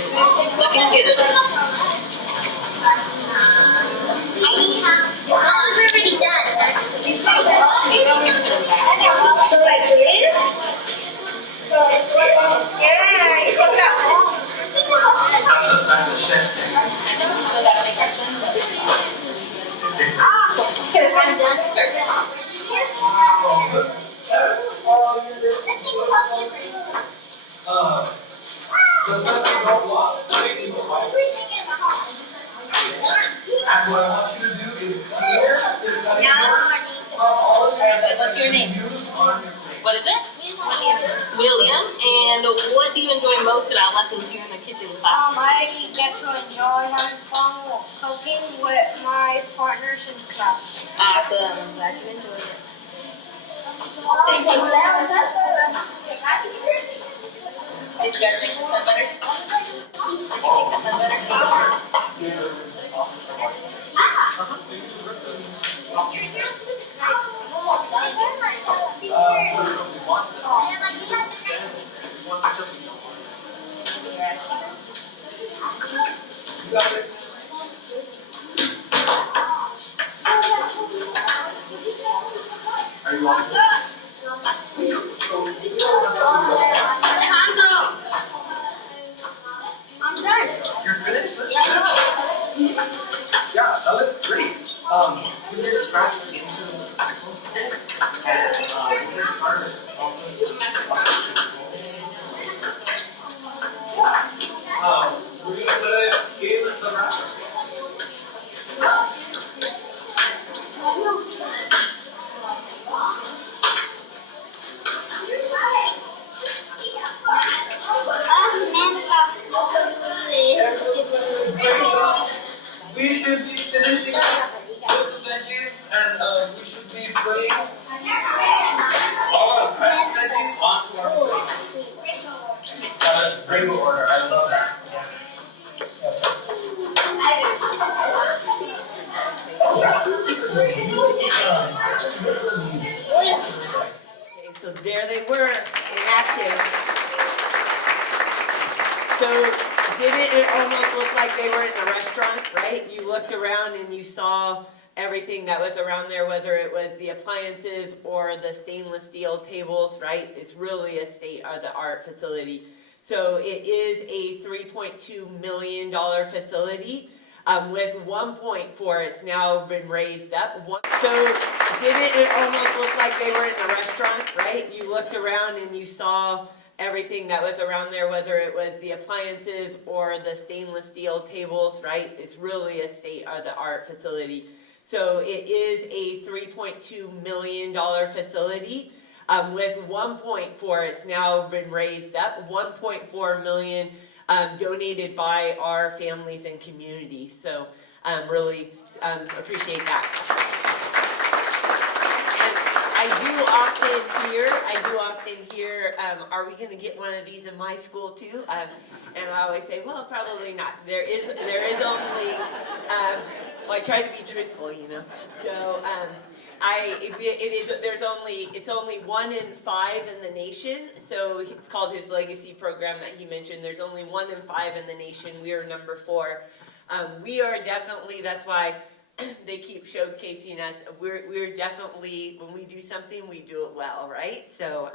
Looking good. I'm already done. So like this? Yeah, you got that. I'm done. And what I want you to do is clear What's your name? What is it? William. And what do you enjoy most about lessons here in the kitchen class? I get to enjoy having fun cooking with my partners in class. Awesome. I'm glad you enjoyed it. Thank you. Did you guys make the sun butter? Did you make the sun butter? Are you on? Alejandro, I'm done. You're finished? Yeah, that looks great. You can scratch into the and you can start it. We're going to put a game in the wrapper. We should be finishing up with the veggies and we should be putting so there they were in action. So didn't it almost look like they were in a restaurant, right? You looked around and you saw everything that was around there, whether it was the appliances or the stainless steel tables, right? It's really a state-of-the-art facility. So it is a $3.2 million facility. With 1.4, it's now been raised up. So didn't it almost look like they were in a restaurant, right? You looked around and you saw everything that was around there, whether it was the appliances or the stainless steel tables, right? It's really a state-of-the-art facility. So it is a $3.2 million facility. With 1.4, it's now been raised up. 1.4 million donated by our families and communities. So really appreciate that. And I do often hear, are we going to get one of these in my school too? And I always say, well, probably not. There is only, well, I try to be truthful, you know. So it's only 1 in 5 in the nation. So it's called his legacy program that he mentioned. There's only 1 in 5 in the nation. We are number 4. We are definitely, that's why they keep showcasing us. We're definitely, when we do something, we do it well, right? So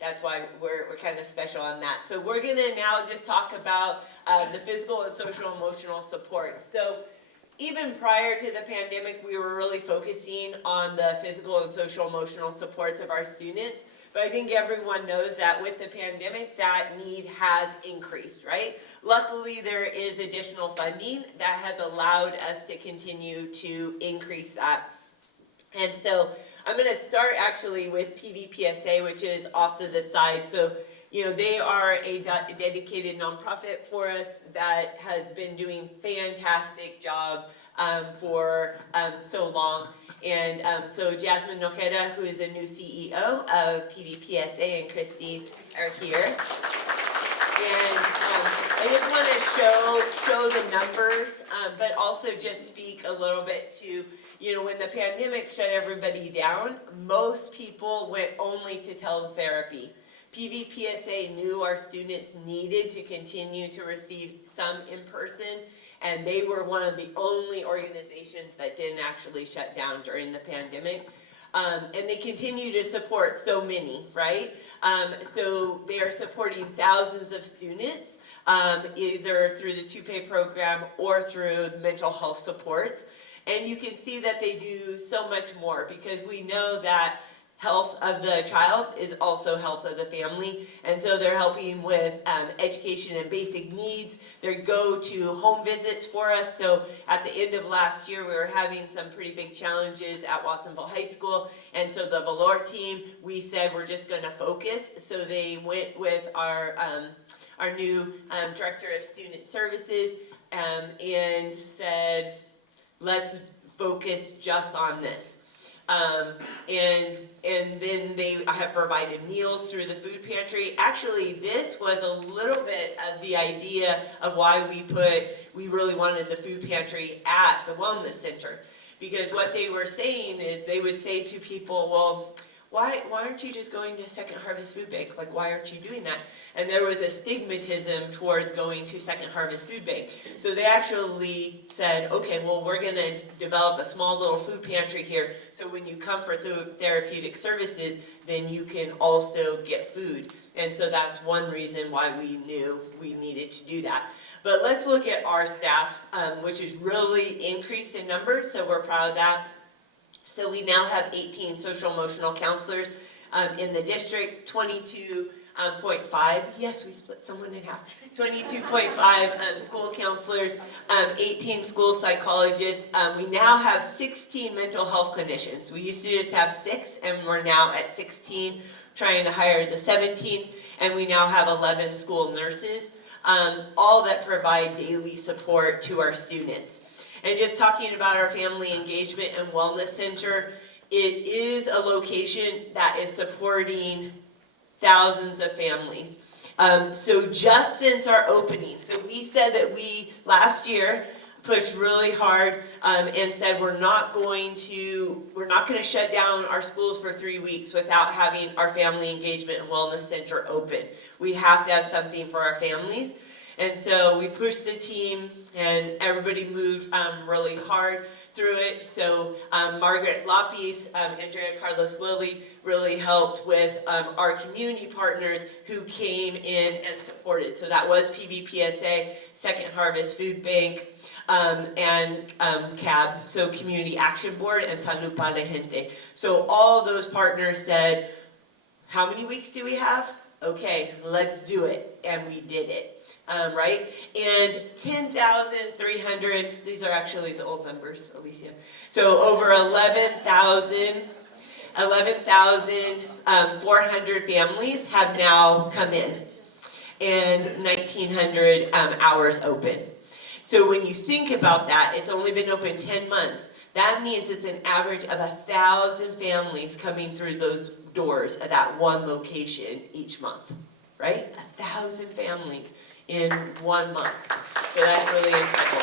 that's why we're kind of special on that. So we're gonna now just talk about the physical and social emotional support. So even prior to the pandemic, we were really focusing on the physical and social emotional supports of our students. But I think everyone knows that with the pandemic, that need has increased, right? Luckily, there is additional funding that has allowed us to continue to increase that. And so I'm going to start actually with PVPSA, which is off to the side. So, you know, they are a dedicated nonprofit for us that has been doing fantastic job for so long. And so Jasmine Nojeda, who is the new CEO of PVPSA, and Christine are here. And I just want to show the numbers, but also just speak a little bit to, you know, when the pandemic shut everybody down, most people went only to teletherapy. PVPSA knew our students needed to continue to receive some in person, and they were one of the only organizations that didn't actually shut down during the pandemic. And they continue to support so many, right? So they are supporting thousands of students, either through the 2Pay program or through mental health supports. And you can see that they do so much more, because we know that health of the child is also health of the family. And so they're helping with education and basic needs. They go to home visits for us. So at the end of last year, we were having some pretty big challenges at Watsonville High School. And so the Valor team, we said we're just going to focus. So they went with our new Director of Student Services and said, let's focus just on this. And then they have provided meals through the food pantry. Actually, this was a little bit of the idea of why we really wanted the food pantry at the Wellness Center. Because what they were saying is they would say to people, well, why aren't you just going to Second Harvest Food Bank? Like, why aren't you doing that? And there was a stigmatism towards going to Second Harvest Food Bank. So they actually said, okay, well, we're going to develop a small little food pantry here. So when you come for therapeutic services, then you can also get food. And so that's one reason why we knew we needed to do that. But let's look at our staff, which is really increased in numbers. So we're proud of that. So we now have 18 social emotional counselors in the district, 22.5, yes, we split someone in half, 22.5 school counselors, 18 school psychologists. We now have 16 mental health clinicians. We used to just have 6, and we're now at 16, trying to hire the 17th, and we now have 11 school nurses, all that provide daily support to our students. And just talking about our Family Engagement and Wellness Center, it is a location that is supporting thousands of families. So just since our opening, so we said that last year, pushed really hard and said we're not going to shut down our schools for 3 weeks without having our Family Engagement and Wellness Center open. We have to have something for our families. And so we pushed the team and everybody moved really hard through it. So Margaret Lapis, Andrea Carlos Willie really helped with our community partners who came in and supported. So that was PBPSA, Second Harvest Food Bank, and CAB, so Community Action Board, and Salud para la Gente. So all those partners said, how many weeks do we have? Okay, let's do it. And we did it. Right? And 10,300, these are actually the old numbers, Alicia. So over 11,400 families have now come in and 1,900 hours open. So when you think about that, it's only been open 10 months. That means it's an average of 1,000 families coming through those doors at that one location each month, right? 1,000 families in 1 month. So that's really incredible.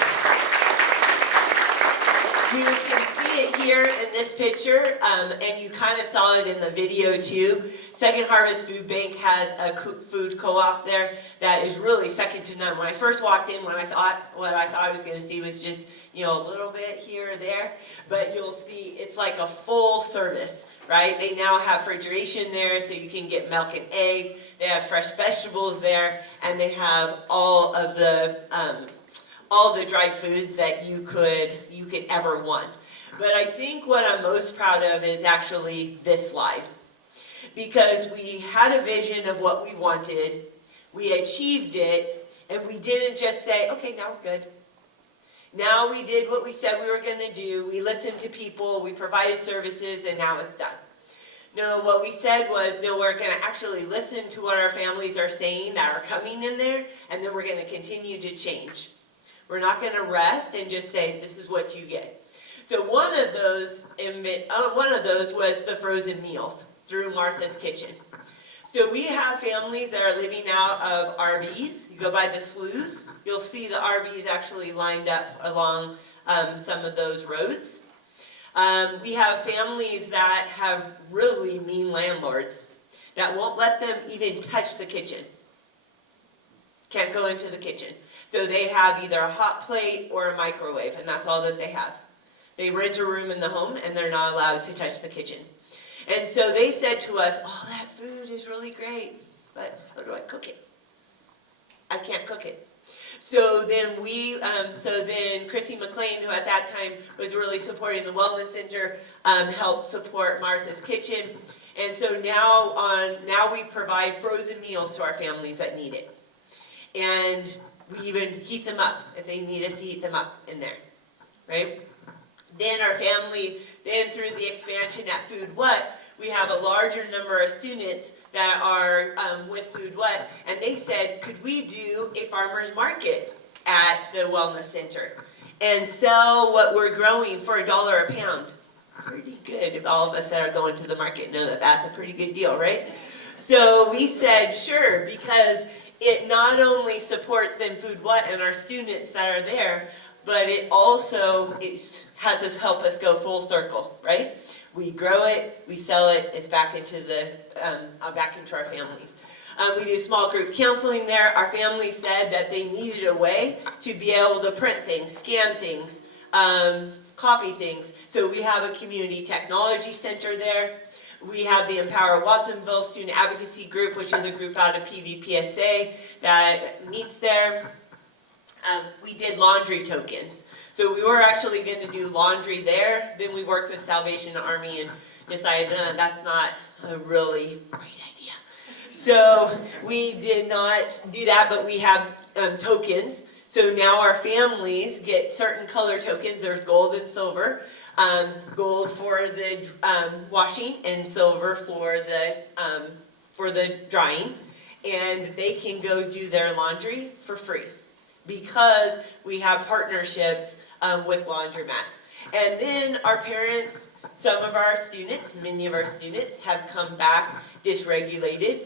You can see it here in this picture, and you kind of saw it in the video too. Second Harvest Food Bank has a food co-op there that is really second to none. When I first walked in, what I thought I was going to see was just, a little bit here or there, but you'll see it's like a full service. Right? They now have refrigeration there, so you can get milk and eggs. They have fresh vegetables there, and they have all the dried foods that you could ever want. But I think what I'm most proud of is actually this slide, because we had a vision of what we wanted, we achieved it, and we didn't just say, okay, now we're good. Now we did what we said we were going to do. We listened to people, we provided services, and now it's done. No, what we said was, no, we're going to actually listen to what our families are saying that are coming in there, and then we're going to continue to change. We're not going to rest and just say, this is what you get. So one of those was the frozen meals through Martha's Kitchen. So we have families that are living out of RVs. You go by the sloughs, you'll see the RVs actually lined up along some of those roads. We have families that have really mean landlords that won't let them even touch the kitchen. Can't go into the kitchen. So they have either a hot plate or a microwave, and that's all that they have. They rent a room in the home, and they're not allowed to touch the kitchen. And so they said to us, oh, that food is really great, but how do I cook it? I can't cook it. So then Chrissy McLean, who at that time was really supporting the Wellness Center, helped support Martha's Kitchen. And so now we provide frozen meals to our families that need it. And we even heat them up if they need us to heat them up in there, right? Then through the expansion at Food What, we have a larger number of students that are with Food What, and they said, could we do a farmer's market at the Wellness Center and sell what we're growing for $1 a pound? Pretty good. If all of us that are going to the market know that that's a pretty good deal, right? So we said, sure, because it not only supports then Food What and our students that are there, but it also has us help us go full circle, right? We grow it, we sell it, it's back into our families. We do small group counseling there. Our families said that they needed a way to be able to print things, scan things, copy things. So we have a community technology center there. We have the Empower Watsonville Student Advocacy Group, which is a group out of PVPSA that meets there. We did laundry tokens. So we were actually going to do laundry there. Then we worked with Salvation Army and decided that's not a really great idea. So we did not do that, but we have tokens. So now our families get certain color tokens. There's gold and silver. Gold for the washing and silver for the drying. And they can go do their laundry for free, because we have partnerships with laundromats. And then our parents, some of our students, many of our students have come back dysregulated,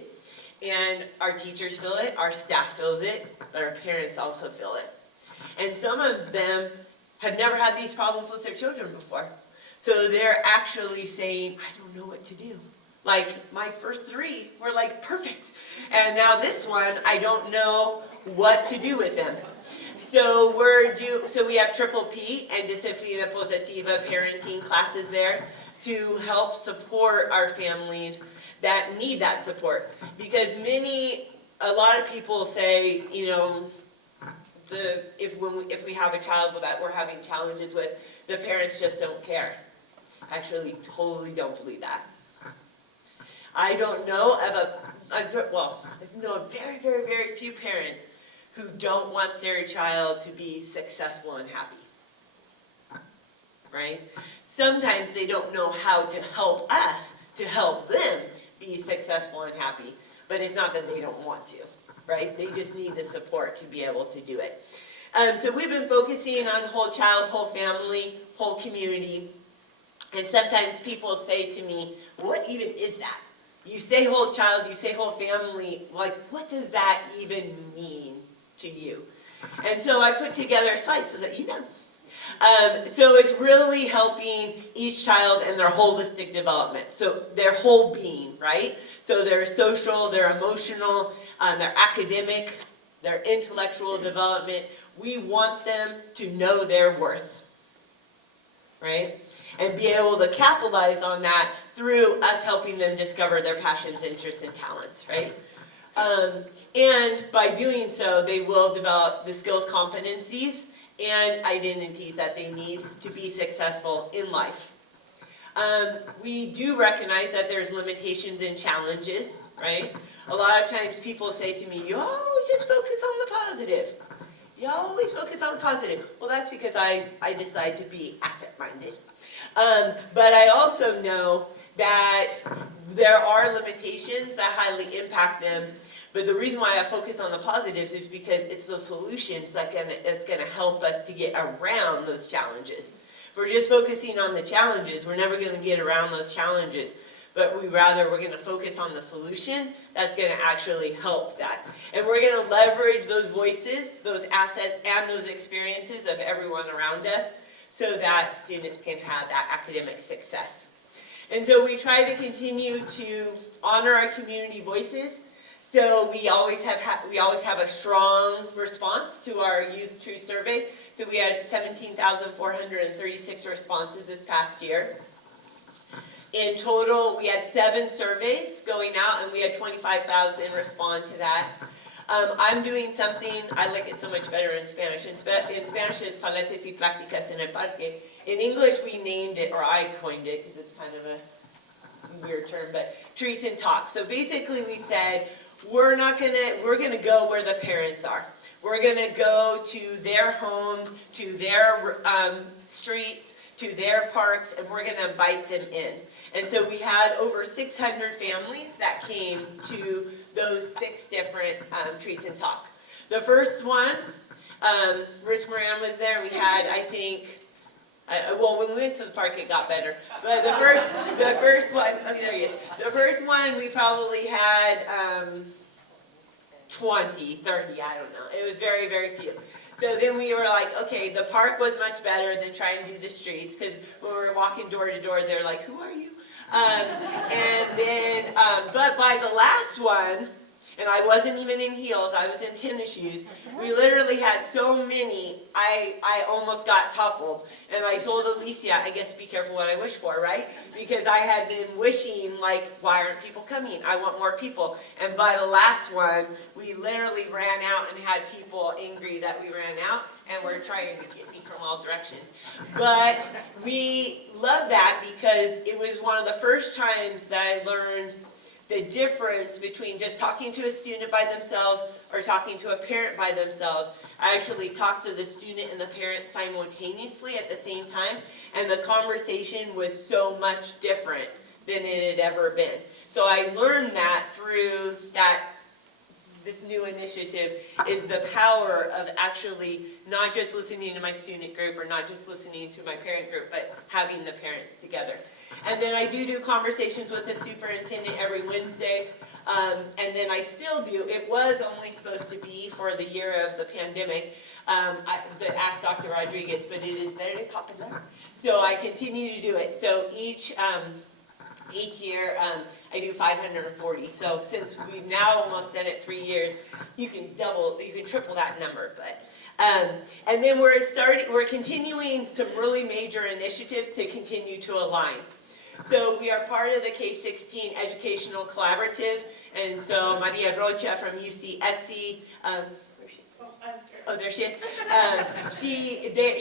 and our teachers feel it, our staff feels it, but our parents also feel it. And some of them have never had these problems with their children before. So they're actually saying, I don't know what to do. Like, my first 3 were like perfect. And now this one, I don't know what to do with them. So we have Triple P and Disciplina Positiva parenting classes there to help support our families that need that support. Because a lot of people say, you know, if we have a child that we're having challenges with, the parents just don't care. Actually, totally don't believe that. I don't know I've known very, very, very few parents who don't want their child to be successful and happy. Right? Sometimes they don't know how to help us to help them be successful and happy, but it's not that they don't want to, right? They just need the support to be able to do it. So we've been focusing on whole child, whole family, whole community, and sometimes people say to me, what even is that? You say whole child, you say whole family, like what does that even mean to you? And so I put together a slide so that you know. So it's really helping each child and their holistic development. So their whole being, right? So their social, their emotional, their academic, their intellectual development. We want them to know their worth, right? And be able to capitalize on that through us helping them discover their passions, interests, and talents, right? And by doing so, they will develop the skills, competencies, and identities that they need to be successful in life. We do recognize that there's limitations and challenges, right? A lot of times people say to me, you always just focus on the positive. You always focus on the positive. Well, that's because I decide to be asset-minded. But I also know that there are limitations that highly impact them. But the reason why I focus on the positives is because it's the solutions that's gonna help us to get around those challenges. If we're just focusing on the challenges, we're never gonna get around those challenges. But we're gonna focus on the solution that's gonna actually help that. And we're gonna leverage those voices, those assets, and those experiences of everyone around us so that students can have that academic success. And so we try to continue to honor our community voices. So we always have a strong response to our Youth Truth Survey. So we had 17,436 responses this past year. In total, we had 7 surveys going out, and we had 25,000 respond to that. I'm doing something, I like it so much better in Spanish. In Spanish, it's Paletas y Pláticas en el Parque. In English, we named it, or I coined it, because it's kind of a weird term, but treats and talks. So basically we said, we're gonna go where the parents are. We're gonna go to their homes, to their streets, to their parks, and we're gonna invite them in. And so we had over 600 families that came to those 6 different treats and talks. The first one, Rich Moran was there. We had, I think, well, when we went to the park, it got better. But the first one, okay, there he is. The first one, we probably had 20, 30, I don't know. It was very, very few. So then we were like, okay, the park was much better than trying to do the streets, because when we were walking door to door, they're like, who are you? And then, but by the last one, and I wasn't even in heels, I was in tennis shoes, we literally had so many, I almost got toppled. And I told Alicia, I guess be careful what I wish for, right? Because I had been wishing, like, why aren't people coming? I want more people. And by the last one, we literally ran out and had people angry that we ran out, and were trying to get me from all directions. But we loved that because it was one of the first times that I learned the difference between just talking to a student by themselves or talking to a parent by themselves. I actually talked to the student and the parent simultaneously at the same time, and the conversation was so much different than it had ever been. So I learned that through that this new initiative is the power of actually not just listening to my student group or not just listening to my parent group, but having the parents together. And then I do conversations with the superintendent every Wednesday. And then I still do. It was only supposed to be for the year of the pandemic, the Ask Dr. Rodriguez, but it is very popular. So I continue to do it. So each year I do 540. So since we've now almost done it 3 years, you can triple that number. But and then we're continuing some really major initiatives to continue to align. So we are part of the K-16 Educational Collaborative, and so Maria Rocha from UCSC, oh, there she is.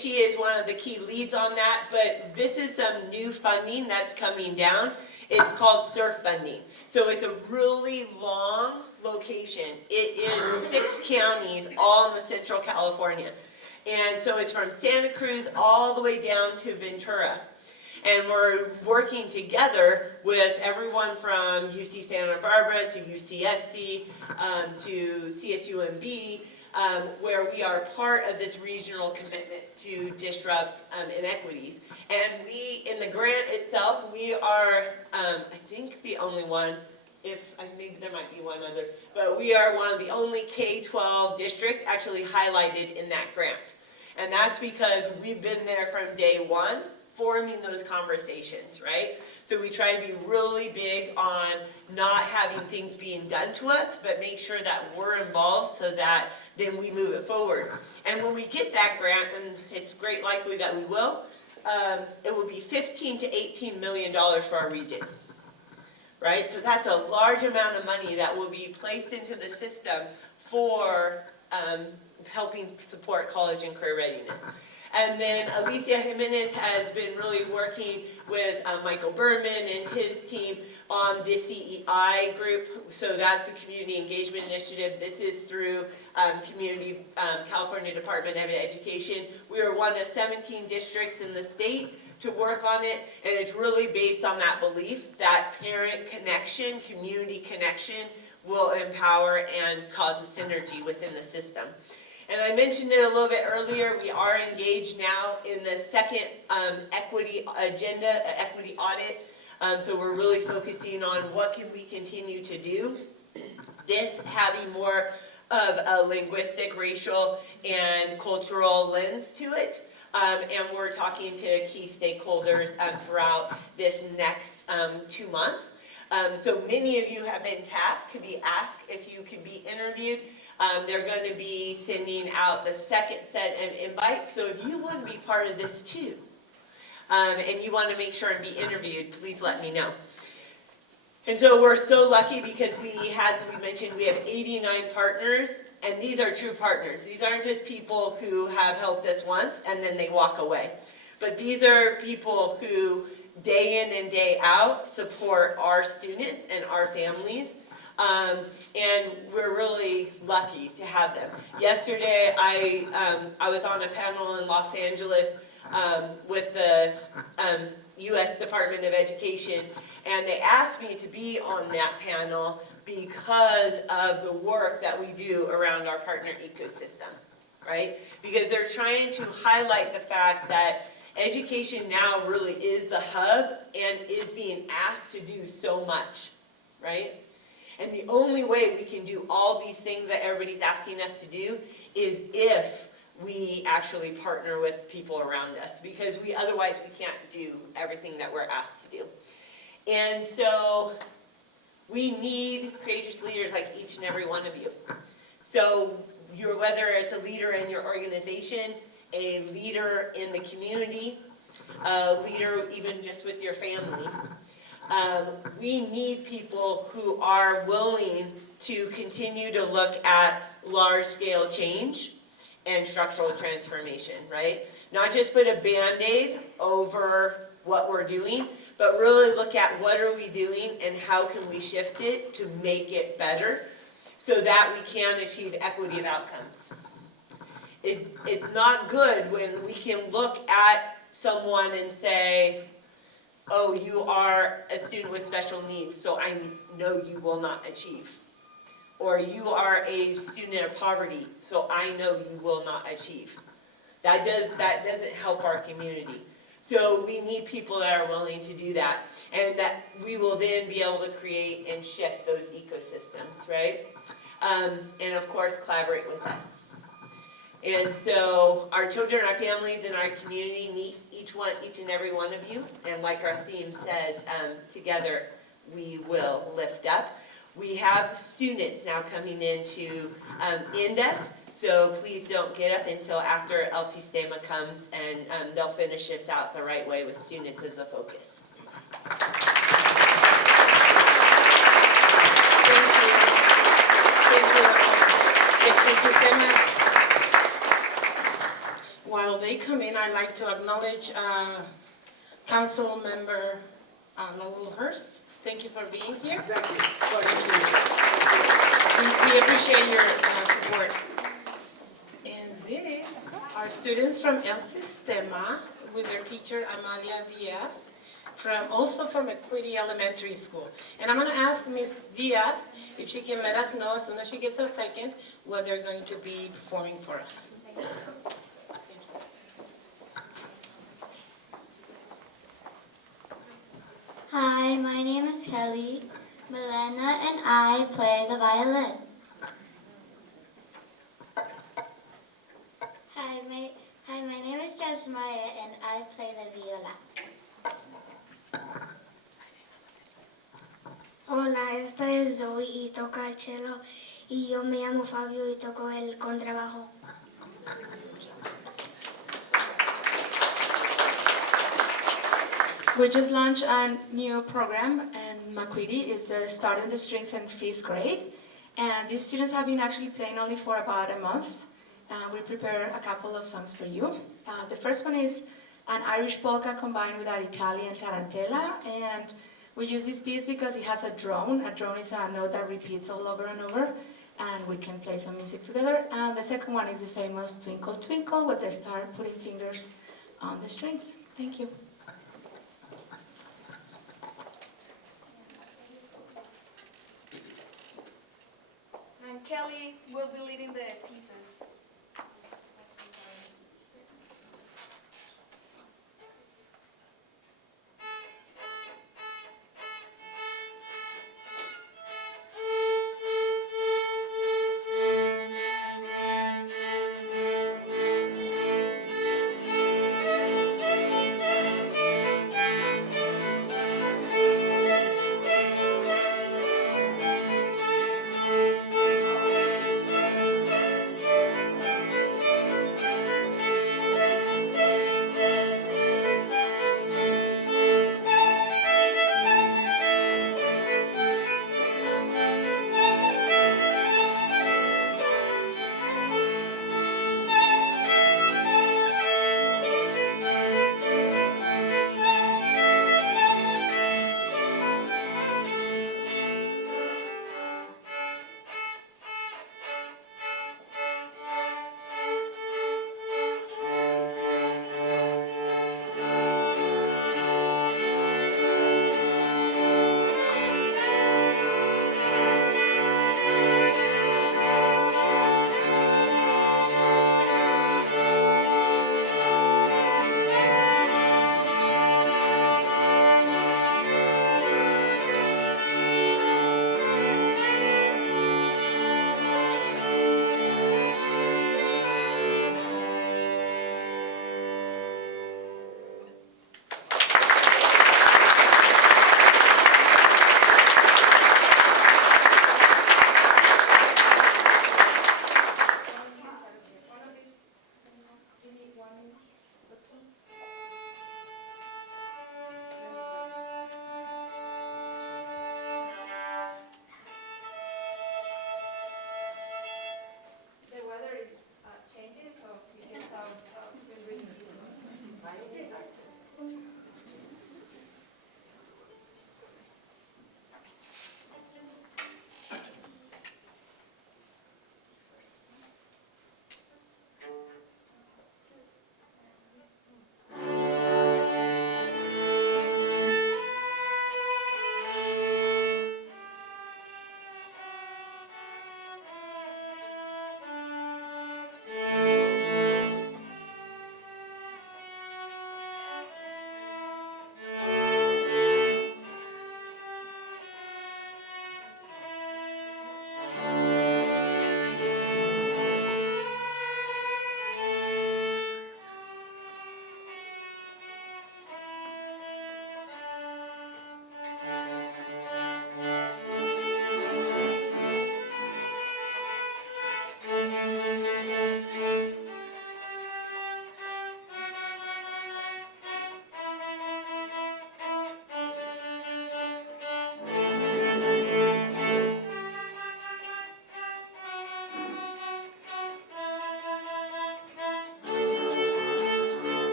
She is one of the key leads on that, but this is some new funding that's coming down. It's called SURF funding. So it's a really long location. It is 6 counties, all in the Central California. And so it's from Santa Cruz all the way down to Ventura. And we're working together with everyone from UC Santa Barbara to UCSC to CSUMB, where we are part of this regional commitment to disrupt inequities. And we, in the grant itself, we are, I think, the only one, maybe there might be one other, but we are one of the only K-12 districts actually highlighted in that grant. And that's because we've been there from day one, forming those conversations, right? So we try to be really big on not having things being done to us, but make sure that we're involved so that then we move it forward. And when we get that grant, and it's great likely that we will, it will be $15 to $18 million for our region, right? So that's a large amount of money that will be placed into the system for helping support college and career readiness. And then Alicia Jimenez has been really working with Michael Berman and his team on the CEI group. So that's the Community Engagement Initiative. This is through California Department of Education. We are one of 17 districts in the state to work on it, and it's really based on that belief that parent connection, community connection will empower and cause a synergy within the system. And I mentioned it a little bit earlier, we are engaged now in the second equity agenda, equity audit. So we're really focusing on what can we continue to do. This having more of a linguistic, racial, and cultural lens to it. And we're talking to key stakeholders throughout this next 2 months. So many of you have been tapped to be asked if you can be interviewed. They're going to be sending out the second set of invites. So if you want to be part of this too, and you want to make sure and be interviewed, please let me know. And so we're so lucky because as we mentioned, we have 89 partners, and these are true partners. These aren't just people who have helped us once and then they walk away. But these are people who day in and day out support our students and our families. And we're really lucky to have them. Yesterday, I was on a panel in Los Angeles with the U.S. Department of Education, and they asked me to be on that panel because of the work that we do around our partner ecosystem, right? Because they're trying to highlight the fact that education now really is the hub and is being asked to do so much, right? And the only way we can do all these things that everybody's asking us to do is if we actually partner with people around us, because otherwise we can't do everything that we're asked to do. And so we need courageous leaders like each and every one of you. So whether it's a leader in your organization, a leader in the community, a leader even just with your family, we need people who are willing to continue to look at large-scale change and structural transformation, right? Not just put a Band-Aid over what we're doing, but really look at what are we doing and how can we shift it to make it better so that we can achieve equity of outcomes. It's not good when we can look at someone and say, oh, you are a student with special needs, so I know you will not achieve. or you are a student of poverty, so I know you will not achieve. That doesn't help our community. So we need people that are willing to do that, and that we will then be able to create and shift those ecosystems, right? And of course, collaborate with us. And so our children, our families, and our community need each and every one of you. And like our theme says, together we will lift up. We have students now coming in to end us. So please don't get up until after Elsie Stama comes, and they'll finish us out the right way with students as the focus. While they come in, I'd like to acknowledge Council Member Noel Hurst. Thank you for being here. Thank you. We appreciate your support. And these are students from El Sistema with their teacher Amalia Diaz, also from Equity Elementary School. And I'm going to ask Ms. Diaz if she can let us know as soon as she gets a second what they're going to be performing for us. Hi, my name is Kelly. Milena and I play the violin. Hi, my name is Jasmaya and I play the viola. Hola, esta es Zoe y toca el cello y yo me llamo Fabio y toco el contrabajo. We just launched a new program, and Makwidi is the Start in the Strings in 5th grade. And these students have been actually playing only for about a month. We prepared a couple of songs for you. The first one is an Irish polka combined with an Italian tarantella. And we use this piece because it has a drone. A drone is a note that repeats all over and over. And we can play some music together. And the second one is the famous Twinkle Twinkle, where they start putting fingers on the strings. Thank you. And Kelly will be leading the pieces.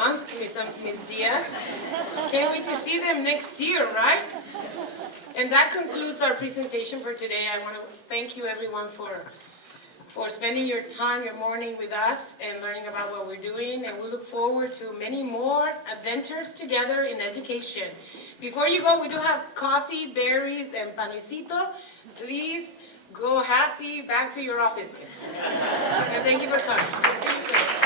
month, Ms. Diaz. Can't wait to see them next year, right? And that concludes our presentation for today. I want to thank you everyone for spending your time, your morning with us and learning about what we're doing. And we look forward to many more adventures together in education. Before you go, we do have coffee, berries, and panecito. Please go happy back to your offices. And thank you for coming. We'll see you soon.